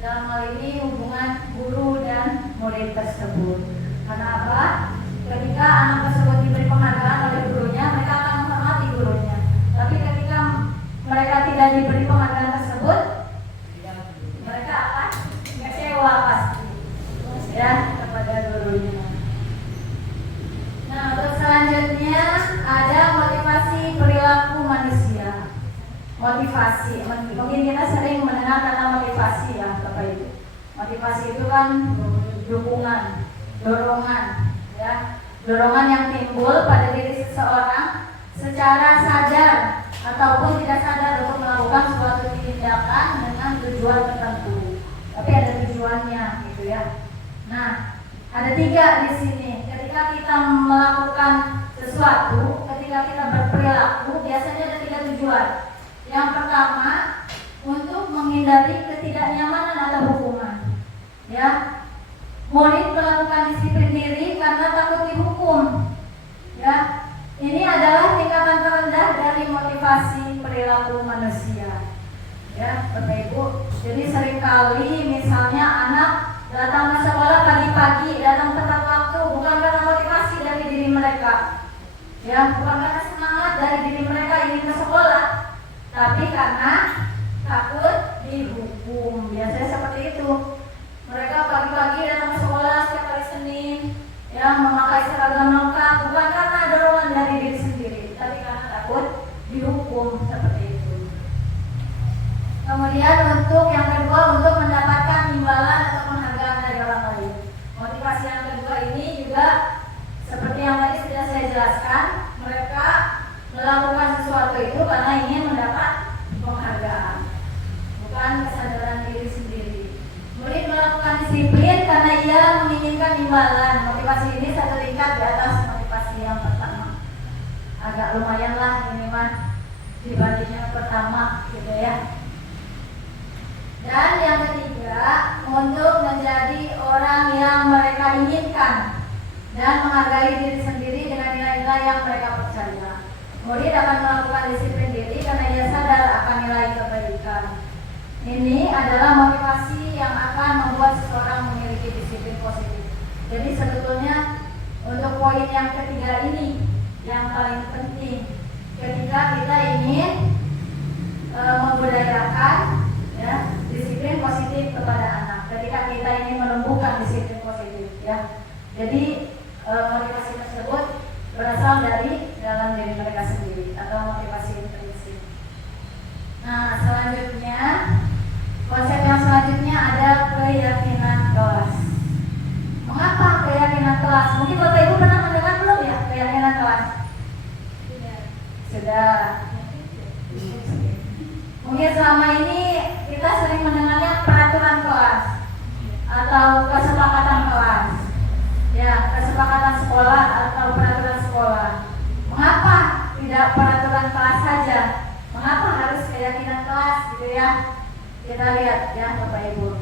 Dalam hal ini hubungan guru dan murid tersebut. Karena apa? Ketika anak tersebut diberi penghargaan oleh gurunya, mereka akan menghormati gurunya. Tapi ketika mereka tidak diberi penghargaan tersebut, mereka akan kecewa pasti, ya, kepada gurunya. Nah, untuk selanjutnya ada motivasi perilaku manusia. Motivasi, mungkin kita sering mendengar kata motivasi, ya Bapak Ibu. Motivasi itu kan dukungan, dorongan, ya, dorongan yang timbul pada diri seseorang secara sadar ataupun tidak sadar untuk melakukan suatu tindakan dengan tujuan tertentu. Tapi ada tujuannya, gitu ya. Nah, ada 3 di sini. Ketika kita melakukan sesuatu, ketika kita berperilaku, biasanya ada 3 tujuan. Yang pertama, untuk menghindari ketidaknyamanan atau hukuman. Ya, murid melakukan disiplin diri karena takut dihukum. Ya, ini adalah tingkatan terendah dari motivasi perilaku manusia. Ya, Bapak Ibu. Jadi seringkali misalnya anak datang ke sekolah pagi-pagi, datang tepat waktu, bukan karena motivasi dari diri mereka. Ya, bukan karena semangat dari diri mereka ingin ke sekolah, tapi karena takut dihukum. Biasanya seperti itu. Mereka pagi-pagi datang ke sekolah setiap hari Senin, ya, memakai seragam lengkap, bukan karena dorongan dari diri sendiri, tapi karena takut dihukum, seperti itu. Kemudian untuk yang kedua, untuk mendapatkan imbalan atau penghargaan dari orang lain. Motivasi yang kedua ini juga seperti yang tadi sudah saya jelaskan, mereka melakukan sesuatu itu karena ingin mendapat penghargaan, bukan kesadaran diri sendiri. Murid melakukan disiplin karena ia menginginkan imbalan. Motivasi ini satu tingkat di atas motivasi yang pertama. Agak lumayan lah ini mah dibanding yang pertama, gitu ya. Dan yang ketiga, untuk menjadi orang yang mereka inginkan dan menghargai diri sendiri dengan nilai-nilai yang mereka percaya. Murid akan melakukan disiplin diri karena ia sadar akan nilai kebaikan. Ini adalah motivasi yang akan membuat seseorang memiliki disiplin positif. Jadi sebetulnya untuk poin yang ketiga ini, yang paling penting ketika kita ingin membudayakan ya disiplin positif kepada anak. Ketika kita ingin menumbuhkan disiplin positif ya. Jadi motivasi tersebut berasal dari dalam diri mereka sendiri atau motivasi intrinsik. Nah, selanjutnya konsep yang selanjutnya ada keyakinan kelas. Mengapa keyakinan kelas? Mungkin Bapak Ibu pernah mendengar belum ya keyakinan kelas? Sudah. Mungkin selama ini kita sering mendengarnya peraturan kelas atau kesepakatan kelas. Ya, kesepakatan sekolah atau peraturan sekolah. Mengapa tidak peraturan kelas saja? Mengapa harus keyakinan kelas gitu ya? Kita lihat ya Bapak Ibu.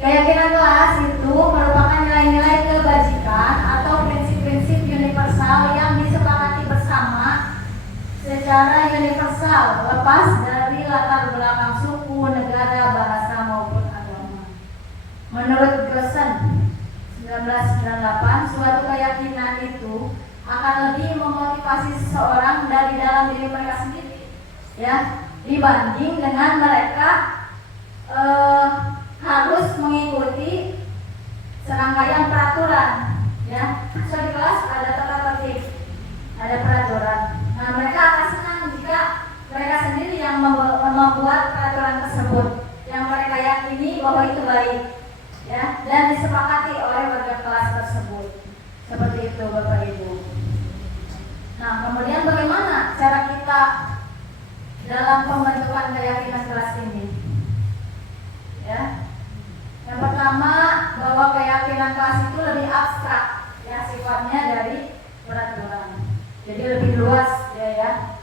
Keyakinan kelas itu merupakan nilai-nilai kebajikan atau prinsip-prinsip universal yang disepakati bersama secara universal, lepas dari latar belakang suku, negara, bahasa maupun agama. Menurut Gosen 1998, suatu keyakinan itu akan lebih memotivasi seseorang dari dalam diri mereka sendiri, ya, dibanding dengan mereka harus mengikuti serangkaian peraturan, ya. So di kelas ada tata tertib, ada peraturan. Nah, mereka akan senang jika mereka sendiri yang membuat peraturan tersebut, yang mereka yakini bahwa itu baik, ya, dan disepakati oleh warga kelas tersebut. Seperti itu Bapak Ibu. Nah, kemudian bagaimana cara kita dalam pembentukan keyakinan kelas ini? Ya. Yang pertama, bahwa keyakinan kelas itu lebih abstrak, ya, sifatnya dari peraturan. Jadi lebih luas ya.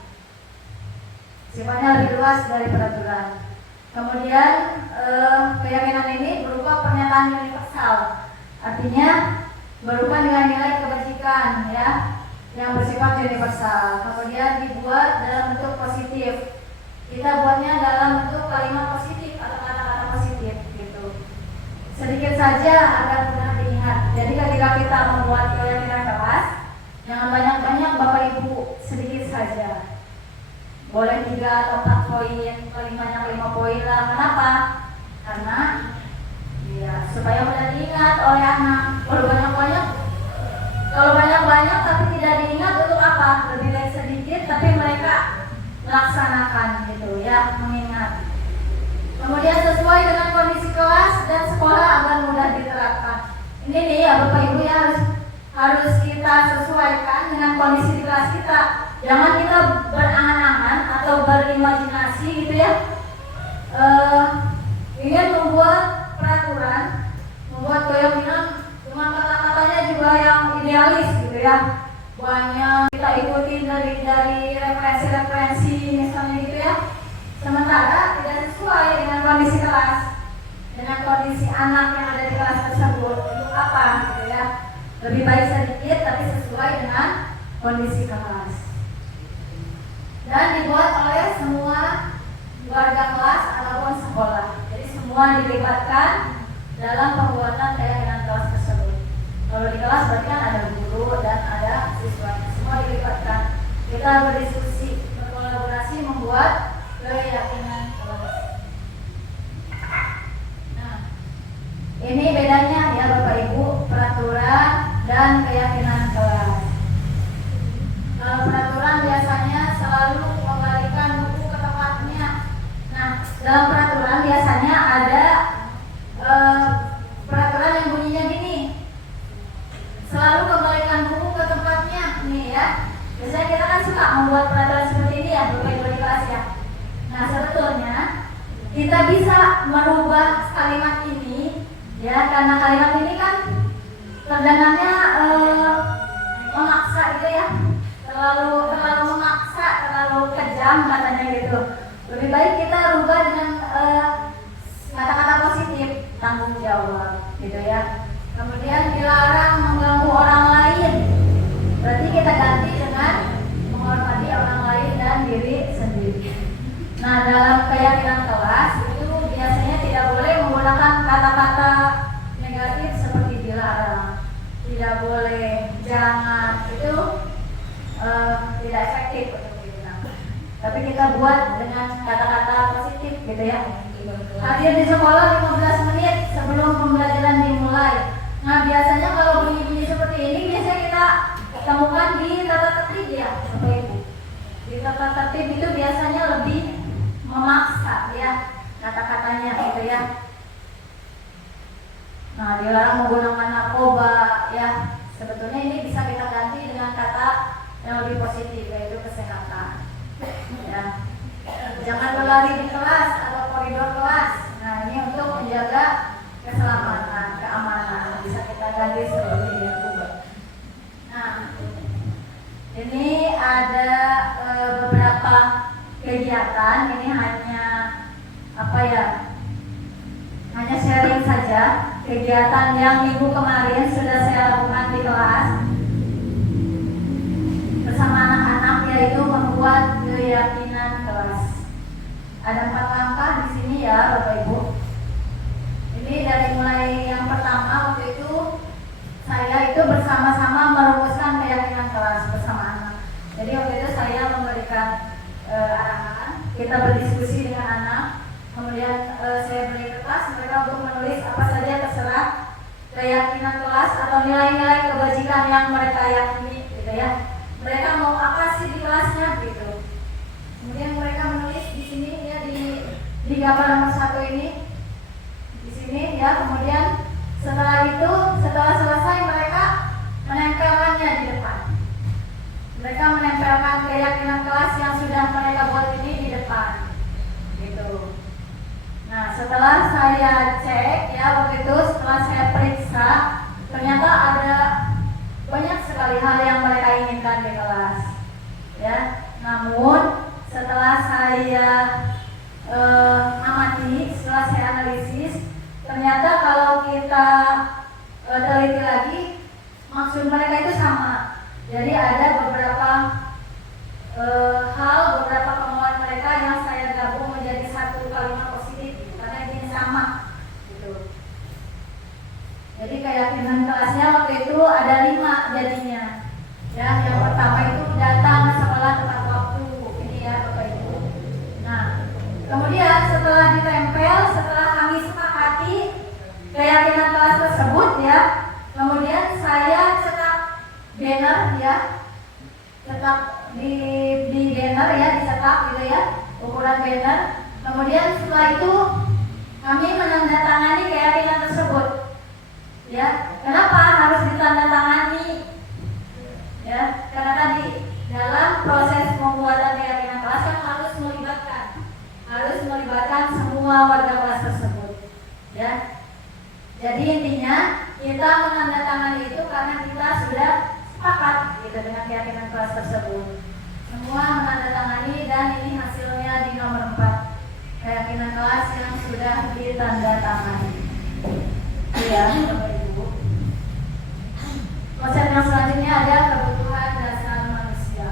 Sifatnya lebih luas dari peraturan. Kemudian keyakinan ini berupa pernyataan universal, artinya berupa nilai-nilai kebajikan ya, yang bersifat universal. Kemudian dibuat dalam bentuk positif. Kita buatnya dalam bentuk kalimat positif atau kata-kata positif gitu. Sedikit saja agar mudah diingat. Jadi ketika kita membuat keyakinan kelas, jangan banyak-banyak Bapak Ibu, sedikit saja. Boleh 3 atau 4 poin, paling banyak 5 poin lah. Kenapa? Karena ya supaya mudah diingat oleh anak. Kalau banyak-banyak tapi tidak diingat untuk apa? Lebih baik sedikit tapi mereka melaksanakan gitu ya, mengingat. Kemudian sesuai dengan kondisi kelas dan sekolah agar mudah diterapkan. Ini nih ya Bapak Ibu ya, harus kita sesuaikan dengan kondisi di kelas kita. Jangan kita berangan-angan atau berimajinasi gitu ya, ingin membuat peraturan, membuat keyakinan dengan kata-katanya juga yang idealis gitu ya. Banyak kita ikutin dari referensi-referensi misalnya gitu ya. Sementara tidak sesuai dengan kondisi kelas, dengan kondisi anak yang ada di kelas tersebut. Untuk apa gitu ya? Lebih baik sedikit tapi sesuai dengan kondisi kelas. Dan dibuat oleh semua warga kelas ataupun sekolah. Jadi semua dilibatkan dalam pembuatan keyakinan kelas tersebut. Kalau di kelas berarti kan ada guru dan ada siswanya. Semua dilibatkan. Kita berdiskusi, berkolaborasi membuat keyakinan kelas. Nah, ini bedanya ya Bapak Ibu, peraturan dan keyakinan kelas. Kalau peraturan biasanya selalu mengembalikan buku ke tempatnya. Nah, dalam peraturan biasanya ada peraturan yang bunyinya gini, selalu kembalikan buku ke tempatnya nih ya. Biasanya kita kan suka membuat peraturan seperti ini ya Bapak Ibu di kelas ya. Nah, sebetulnya kita bisa merubah kalimat ini ya, karena kalimat ini kan terdengarnya memaksa gitu ya, terlalu memaksa, terlalu kejam katanya gitu. Lebih baik kita rubah dengan kata-kata positif, tanggung jawab gitu ya. Kemudian dilarang mengganggu orang lain, berarti kita ganti dengan menghormati orang lain dan diri sendiri. Nah, dalam keyakinan kelas itu biasanya tidak boleh menggunakan kata-kata negatif seperti dilarang, tidak boleh, jangan, itu tapi kita buat dengan kata-kata positif gitu ya. Hadir di sekolah 15 menit sebelum pembelajaran dimulai. Nah biasanya kalau bunyi-bunyi seperti ini biasanya kita temukan di tata tertib ya Bapak Ibu. Di tata tertib itu biasanya lebih memaksa ya kata-katanya gitu ya. Nah dilarang menggunakan narkoba ya. Sebetulnya ini bisa kita ganti dengan kata yang lebih positif yaitu kesehatan ya. Jangan berlari di kelas atau koridor kelas. Nah ini untuk menjaga keselamatan, keamanan bisa kita ganti seperti itu. Nah ini ada beberapa kegiatan. Ini hanya apa ya, hanya sharing saja kegiatan yang minggu kemarin sudah saya lakukan di kelas bersama anak-anak, yaitu membuat keyakinan kelas. Ada 4 langkah di sini ya Bapak Ibu. Ini dari mulai yang pertama waktu itu saya itu bersama-sama merumuskan keyakinan kelas bersama anak. Jadi waktu itu saya memberikan arahan, kita berdiskusi dengan anak, kemudian saya beri kertas mereka untuk menulis apa saja terserah keyakinan kelas atau nilai-nilai kebajikan yang mereka yakini gitu ya. Mereka mau apa sih di kelasnya gitu. Kemudian mereka menulis di sini ya di gambar nomor 1 ini di sini ya. Kemudian setelah itu, setelah selesai mereka menempelkannya di depan. Mereka menempelkan keyakinan kelas yang sudah mereka buat ini di depan gitu. Nah setelah saya cek ya waktu itu, setelah saya periksa, ternyata ada banyak sekali hal yang mereka inginkan di kelas ya. Namun setelah saya amati, setelah saya analisis, ternyata kalau kita teliti lagi maksud mereka itu sama. Jadi ada beberapa hal, beberapa kemauan mereka yang saya gabung menjadi satu kalimat positif karena ini sama gitu. Jadi keyakinan kelasnya waktu itu ada 5 jadinya ya. Yang pertama itu datang ke sekolah tepat waktu, ini ya Bapak Ibu. Nah kemudian setelah ditempel, setelah kami sepakati keyakinan kelas tersebut ya, kemudian saya cetak banner ya, cetak di banner ya, dicetak gitu ya, ukuran banner. Kemudian setelah itu kami menandatangani keyakinan tersebut ya. Kenapa harus ditandatangani ya? Karena tadi dalam proses pembuatan keyakinan kelas kan harus melibatkan semua warga kelas tersebut ya. Jadi intinya kita menandatangani itu karena kita sudah sepakat gitu dengan keyakinan kelas tersebut. Semua menandatangani dan ini hasilnya di nomor 4 keyakinan kelas yang sudah ditandatangani. Ya, Bapak Ibu. Konsep yang selanjutnya ada kebutuhan dasar manusia.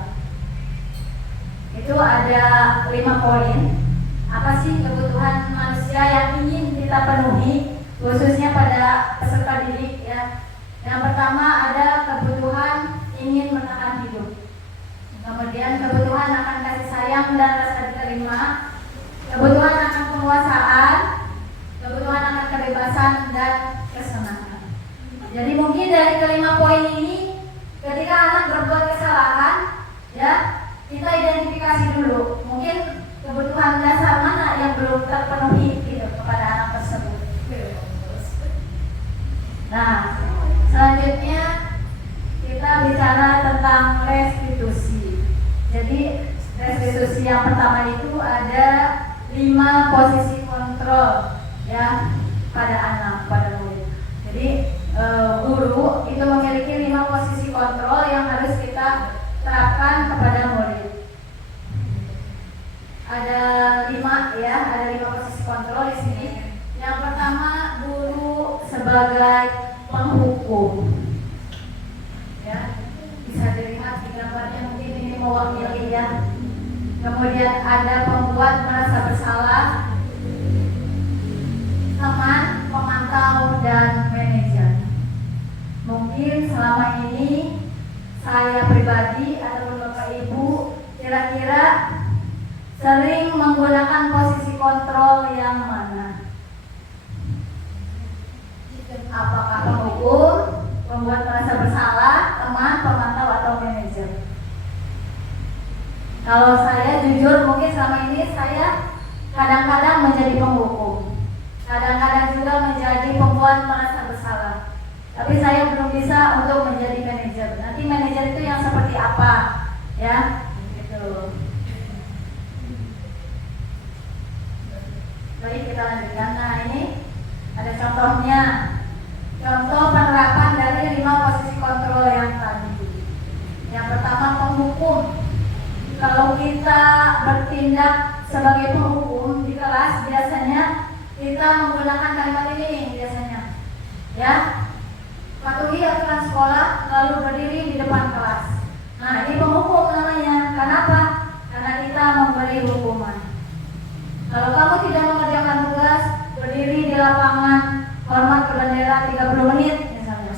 Itu ada 5 poin. Apa sih kebutuhan manusia yang ingin kita penuhi, khususnya pada peserta didik ya. Yang pertama ada kebutuhan ingin bertahan hidup. Kemudian kebutuhan akan kasih sayang dan rasa diterima. Kebutuhan akan penguasaan. Kebutuhan akan kebebasan dan kesenangan. Jadi mungkin dari kelima poin ini, ketika anak berbuat kesalahan, ya kita identifikasi dulu. Mungkin kebutuhan dasar mana yang belum terpenuhi gitu kepada anak tersebut. Nah, selanjutnya kita bicara tentang restitusi. Jadi restitusi yang pertama itu ada 5 posisi kontrol ya pada anak, pada murid. Jadi guru itu memiliki 5 posisi kontrol yang harus kita terapkan kepada murid. Ada 5 ya, ada 5 posisi kontrol di sini. Yang pertama, guru sebagai penghukum. Ya, bisa dilihat di gambarnya, mungkin ini mewakili ya. Kemudian ada pembuat merasa bersalah, teman, pemantau, dan manajer. Mungkin selama ini saya pribadi atau Bapak Ibu kira-kira sering menggunakan posisi kontrol yang mana? Apakah penghukum, pembuat merasa bersalah, teman, pemantau, atau manajer? Kalau saya jujur, mungkin selama ini saya kadang-kadang menjadi penghukum, kadang-kadang juga menjadi pembuat merasa bersalah. Tapi saya belum bisa untuk menjadi manajer. Nanti manajer itu yang seperti apa, ya? Gitu. Baik, kita lanjutkan. Nah, ini ada contohnya. Contoh penerapan dari 5 posisi kontrol yang tadi. Yang pertama, penghukum. Kalau kita bertindak sebagai penghukum di kelas, biasanya kita menggunakan kalimat ini biasanya, ya, patuhi aturan sekolah lalu berdiri di depan kelas. Nah, ini penghukum namanya. Kenapa? Karena kita memberi hukuman. Kalau kamu tidak mengerjakan tugas, berdiri di lapangan, hormat ke bendera 30 menit misalnya.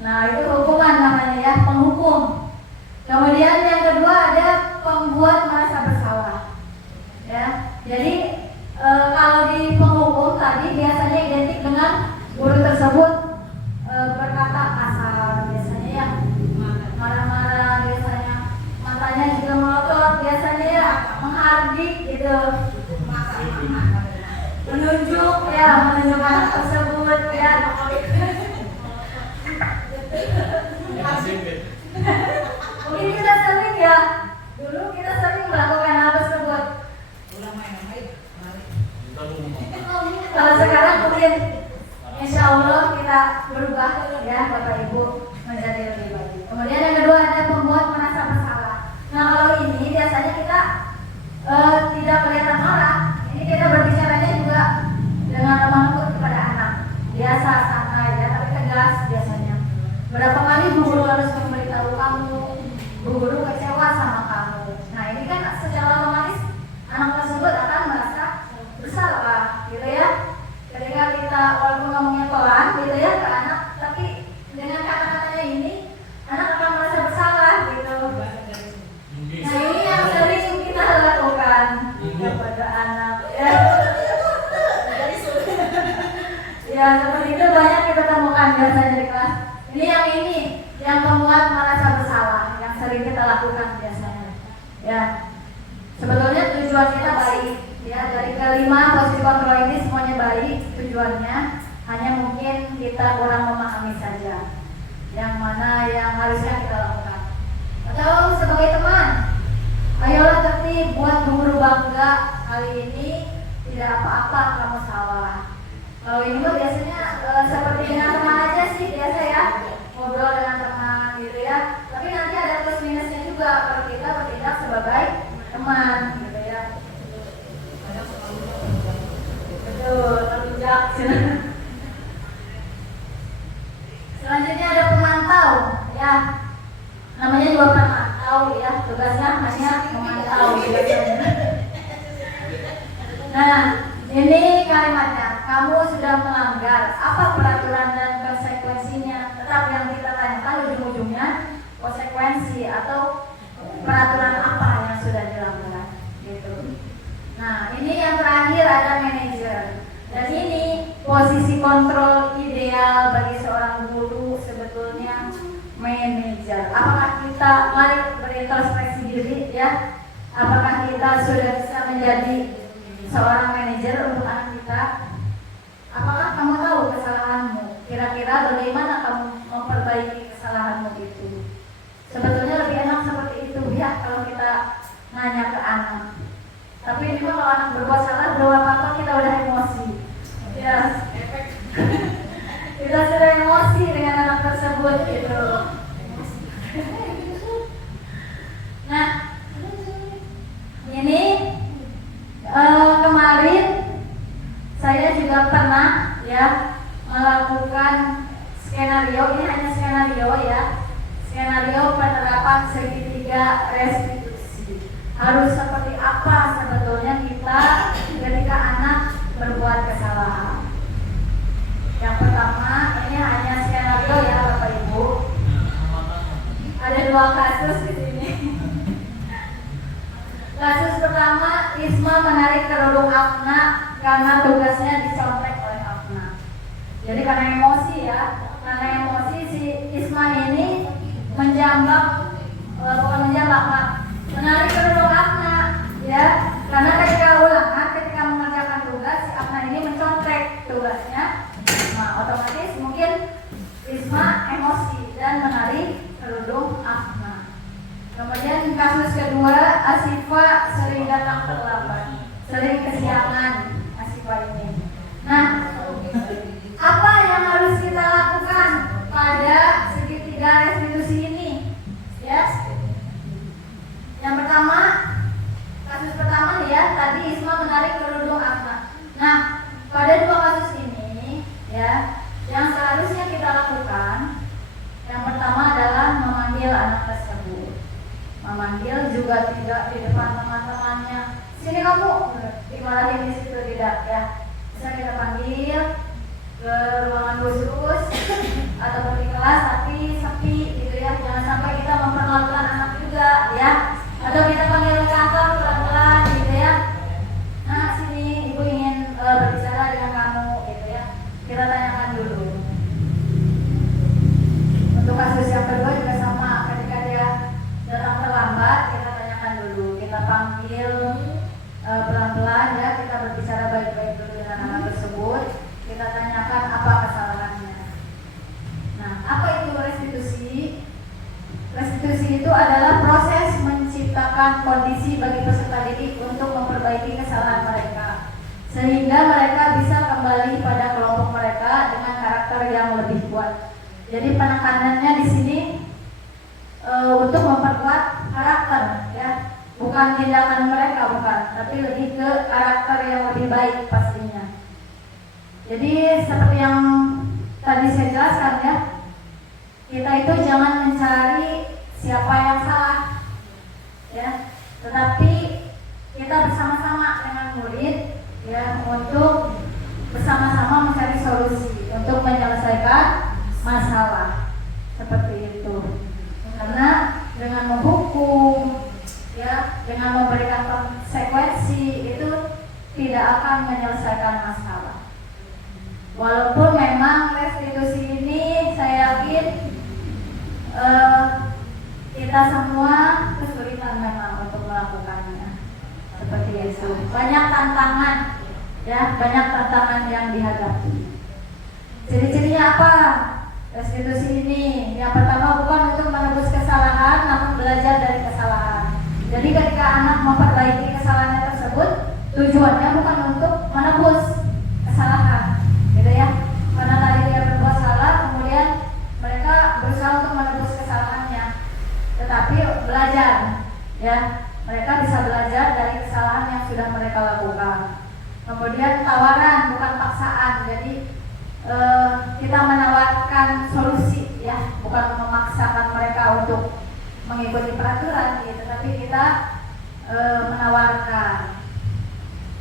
Nah, itu hukuman namanya, ya, penghukum. Kemudian yang kedua ada pembuat merasa bersalah, ya. Jadi kalau di penghukum tadi biasanya identik dengan guru tersebut berkata kasar, biasanya, ya, marah-marah, biasanya matanya juga melotot, biasanya, ya, menghardik gitu, menunjuk, ya, menunjuk anak tersebut, ya. Mungkin kita sering, ya, dulu kita sering melakukan hal tersebut. Kalau sekarang mungkin insya Allah kita berubah, ya, Bapak Ibu, menjadi lebih baik. Kemudian yang kedua ada pembuat merasa bersalah. Nah, kalau ini biasanya kita tidak kelihatan marah. Ini kita berbicaranya juga dengan lemah lembut kepada anak. Biasa, santai, ya, tapi tegas biasanya. Berapa kali Bu Guru harus memberitahu kamu, Bu Guru kecewa sama kamu. Nah, ini kan secara otomatis anak tersebut akan merasa bersalah, gitu, ya. Ketika kita walaupun ngomongnya pelan, gitu, ya, ke anak, tapi dengan kata-katanya ini anak akan merasa bersalah, gitu. Nah, ini yang sering kita lakukan kepada anak, ya. Ya, seperti itu banyak kita temukan biasanya di kelas. Ini yang membuat merasa bersalah, yang sering kita lakukan biasanya, ya. Sebetulnya tujuan kita baik, ya, dari kelima posisi kontrol ini semuanya baik tujuannya, hanya mungkin kita kurang memahami saja yang mana yang harusnya kita lakukan. Atau sebagai teman, ayolah tertib, buat guru bangga, kali ini tidak apa-apa kamu salah. Kalau ini mah biasanya seperti dengan teman aja sih, biasa, ya, ngobrol dengan teman, gitu, ya. Tapi nanti ada plus minusnya juga kalau kita bertindak sebagai teman, gitu, ya. Betul, terujak. Selanjutnya ada pemantau, ya. Namanya juga pemantau, ya. Tugasnya hanya memantau, biasanya. Nah, ini kalimatnya. Kamu sudah melanggar. Apa peraturan dan konsekuensinya? Tetap yang kita tanyakan ujung-ujungnya konsekuensi atau peraturan apa yang sudah dilanggar, gitu. Nah, ini yang terakhir ada manajer. Dan ini posisi kontrol ideal bagi seorang guru sebetulnya manajer. Apakah kita, mari berintrospeksi diri, ya. Apakah kita sudah bisa menjadi seorang manajer untuk anak kita? Apakah kamu tahu kesalahanmu? Kira-kira bagaimana kamu memperbaiki kesalahanmu itu? Sebetulnya lebih enak seperti itu, ya, kalau kita nanya ke anak. Tapi ini kalau anak berbuat salah, berapa apa kita udah emosi, ya. Kita sudah emosi dengan anak tersebut, gitu. Nah, ini kemarin saya juga pernah, ya, melakukan skenario. Ini hanya skenario, ya. Skenario penerapan segitiga restitusi. Harus seperti apa sebetulnya kita ketika anak berbuat kesalahan. Yang pertama, ini hanya skenario, ya, Bapak Ibu. Ada 2 kasus di sini. Kasus pertama Isma menarik kerudung Afna karena tugasnya dicontek oleh Afna. Jadi karena emosi ya, karena emosi si Isma ini menjambak, bukan menjambak, menarik kerudung Afna ya, karena ketika ulangan, ketika mengerjakan tugas si Afna ini mencontek tugasnya Isma, otomatis mungkin Isma emosi dan menarik kerudung Afna. Kemudian kasus kedua, Asifa sering datang terlambat, sering kesiangan Asifa ini. Nah, apa yang harus kita lakukan pada segitiga restitusi ini? Ya, yang pertama, kasus pertama ya, tadi Isma menarik kerudung Afna. Nah, pada dua kasus ini, ya, yang seharusnya kita lakukan, yang pertama adalah memanggil anak tersebut. Memanggil juga tidak di depan teman-temannya. Sini kamu, dimarahin di situ tidak ya. Bisa kita panggil ke ruangan khusus atau di kelas tapi sepi gitu ya. Jangan sampai kita memperlakukan anak juga ya. Atau kita panggil ke kantor pelan-pelan gitu ya. Nah sini ibu ingin berbicara dengan kamu gitu ya. Kita tanyakan dulu. Untuk kasus yang kedua juga sama, ketika dia datang terlambat, kita tanyakan dulu, kita panggil pelan-pelan ya, kita berbicara baik-baik dulu dengan anak tersebut, kita tanyakan apa kesalahannya. Nah, apa itu restitusi? Restitusi itu adalah proses menciptakan kondisi bagi peserta didik untuk memperbaiki kesalahan mereka, sehingga mereka bisa kembali pada kelompok mereka dengan karakter yang lebih kuat. Jadi penekanannya di sini untuk memperkuat karakter ya, bukan tindakan mereka bukan, tapi lebih ke karakter yang lebih baik pastinya. Jadi seperti yang tadi saya jelaskan ya, kita itu jangan mencari siapa yang salah ya, tetapi kita bersama-sama dengan murid ya untuk bersama-sama mencari solusi untuk menyelesaikan masalah seperti itu. Karena dengan menghukum ya, dengan memberikan konsekuensi itu tidak akan menyelesaikan masalah. Walaupun memang restitusi ini saya yakin kita semua kesulitan memang untuk melakukannya. Seperti itu. Banyak tantangan ya, banyak tantangan yang dihadapi. Ciri-cirinya apa? Restitusi ini yang pertama bukan untuk menebus kesalahan, namun belajar dari kesalahan. Jadi ketika anak memperbaiki kesalahannya tersebut, tujuannya bukan untuk menebus kesalahan, gitu ya. Karena tadi dia berbuat salah, kemudian mereka berusaha untuk menebus kesalahannya, tetapi belajar, ya. Mereka bisa belajar dari kesalahan yang sudah mereka lakukan. Kemudian tawaran bukan paksaan, jadi kita menawarkan solusi ya, bukan memaksakan mereka untuk mengikuti peraturan gitu, tapi kita menawarkan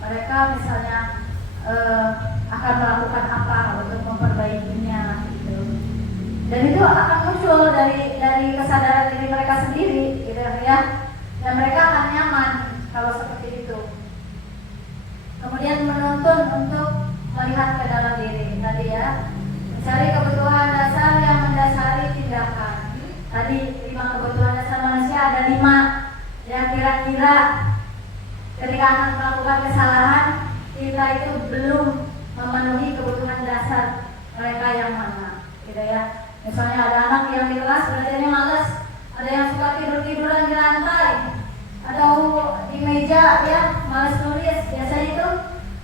mereka misalnya akan melakukan apa untuk memperbaikinya gitu. Dan itu akan muncul dari kesadaran diri mereka sendiri gitu ya, dan mereka akan nyaman kalau seperti itu. Kemudian menuntun untuk melihat ke dalam diri tadi ya, mencari kebutuhan dasar yang mendasari tindakan. Tadi 5 kebutuhan dasar manusia ada 5 yang kira-kira ketika akan melakukan kesalahan kita itu belum memenuhi kebutuhan dasar mereka yang mana, gitu ya. Misalnya ada anak yang di kelas belajarnya malas, ada yang suka tidur-tiduran di lantai atau di meja ya, malas nulis. Biasanya itu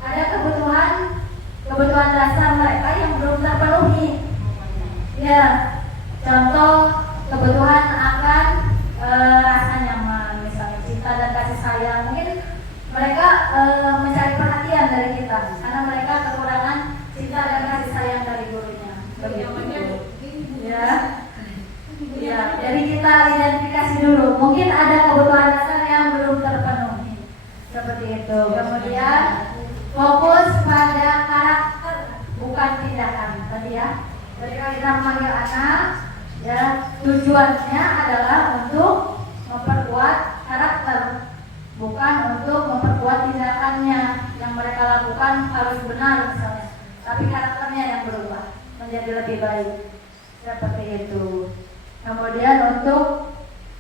ada kebutuhan dasar mereka yang belum terpenuhi. Ya, contoh kebutuhan akan rasa nyaman, misalnya cinta dan kasih sayang. Mungkin mereka mencari perhatian dari kita karena mereka kekurangan cinta dan kasih sayang dari gurunya. Ya, jadi kita identifikasi dulu. Mungkin ada kebutuhan dasar yang belum terpenuhi, seperti itu. Kemudian fokus pada karakter, bukan tindakan. Tadi ya, ketika kita memanggil anak, ya tujuannya adalah untuk memperkuat karakter, bukan untuk memperkuat buat tindakannya yang mereka lakukan harus benar misalnya, tapi karakternya yang berubah menjadi lebih baik, seperti itu. Kemudian untuk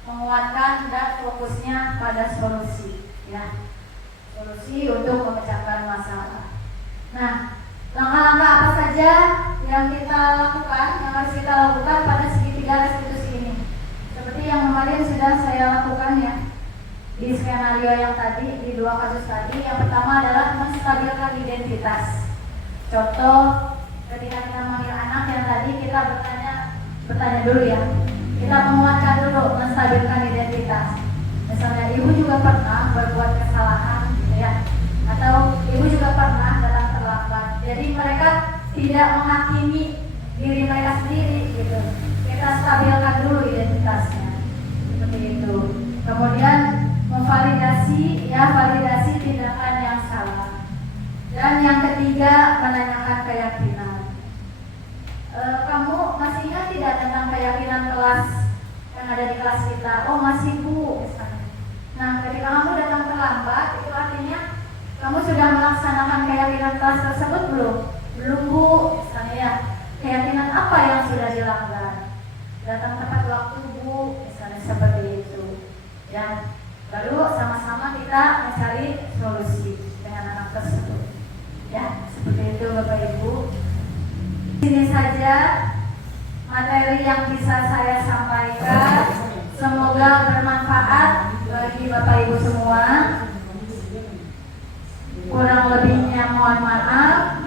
menguatkan dan fokusnya pada solusi, ya, solusi untuk memecahkan masalah. Nah, langkah-langkah apa saja yang kita lakukan, yang harus kita lakukan pada segitiga restitusi ini? Seperti yang kemarin sudah saya lakukan ya di skenario yang tadi, di 2 kasus tadi. Yang pertama adalah menstabilkan identitas. Contoh, ketika kita memanggil anak yang tadi kita bertanya dulu ya. Kita menguatkan dulu, menstabilkan identitas. Misalnya ibu juga pernah berbuat kesalahan, gitu ya, atau ibu juga pernah datang terlambat. Jadi mereka tidak menghakimi diri mereka sendiri, gitu. Kita stabilkan dulu identitasnya, seperti itu. Kemudian memvalidasi, ya, validasi tindakan yang salah. Dan yang ketiga, menanyakan keyakinan. Kamu masih ingat tidak tentang keyakinan kelas yang ada di kelas kita? Oh masih Bu, misalnya. Nah, ketika kamu datang terlambat, itu artinya kamu sudah melaksanakan keyakinan kelas tersebut belum? Belum Bu, misalnya ya. Keyakinan apa yang sudah dilanggar? Datang tepat waktu Bu, misalnya seperti itu. Ya, lalu sama-sama kita mencari solusi dengan anak tersebut. Ya, seperti itu Bapak Ibu. Ini saja materi yang bisa saya sampaikan. Semoga bermanfaat bagi Bapak Ibu semua. Kurang lebihnya mohon maaf.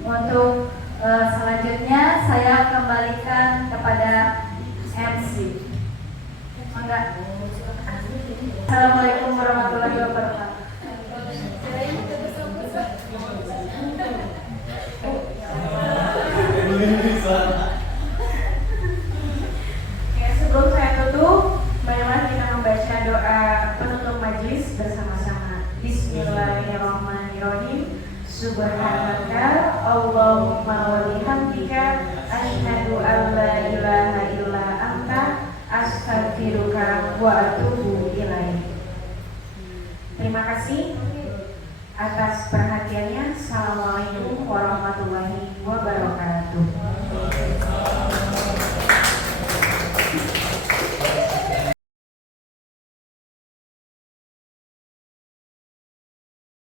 Untuk selanjutnya saya kembalikan kepada MC. Mangga. Assalamualaikum warahmatullahi wabarakatuh. Ya, sebelum saya tutup, marilah kita membaca doa penutup majelis bersama-sama. Bismillahirrahmanirrahim. Subhanaka Allahumma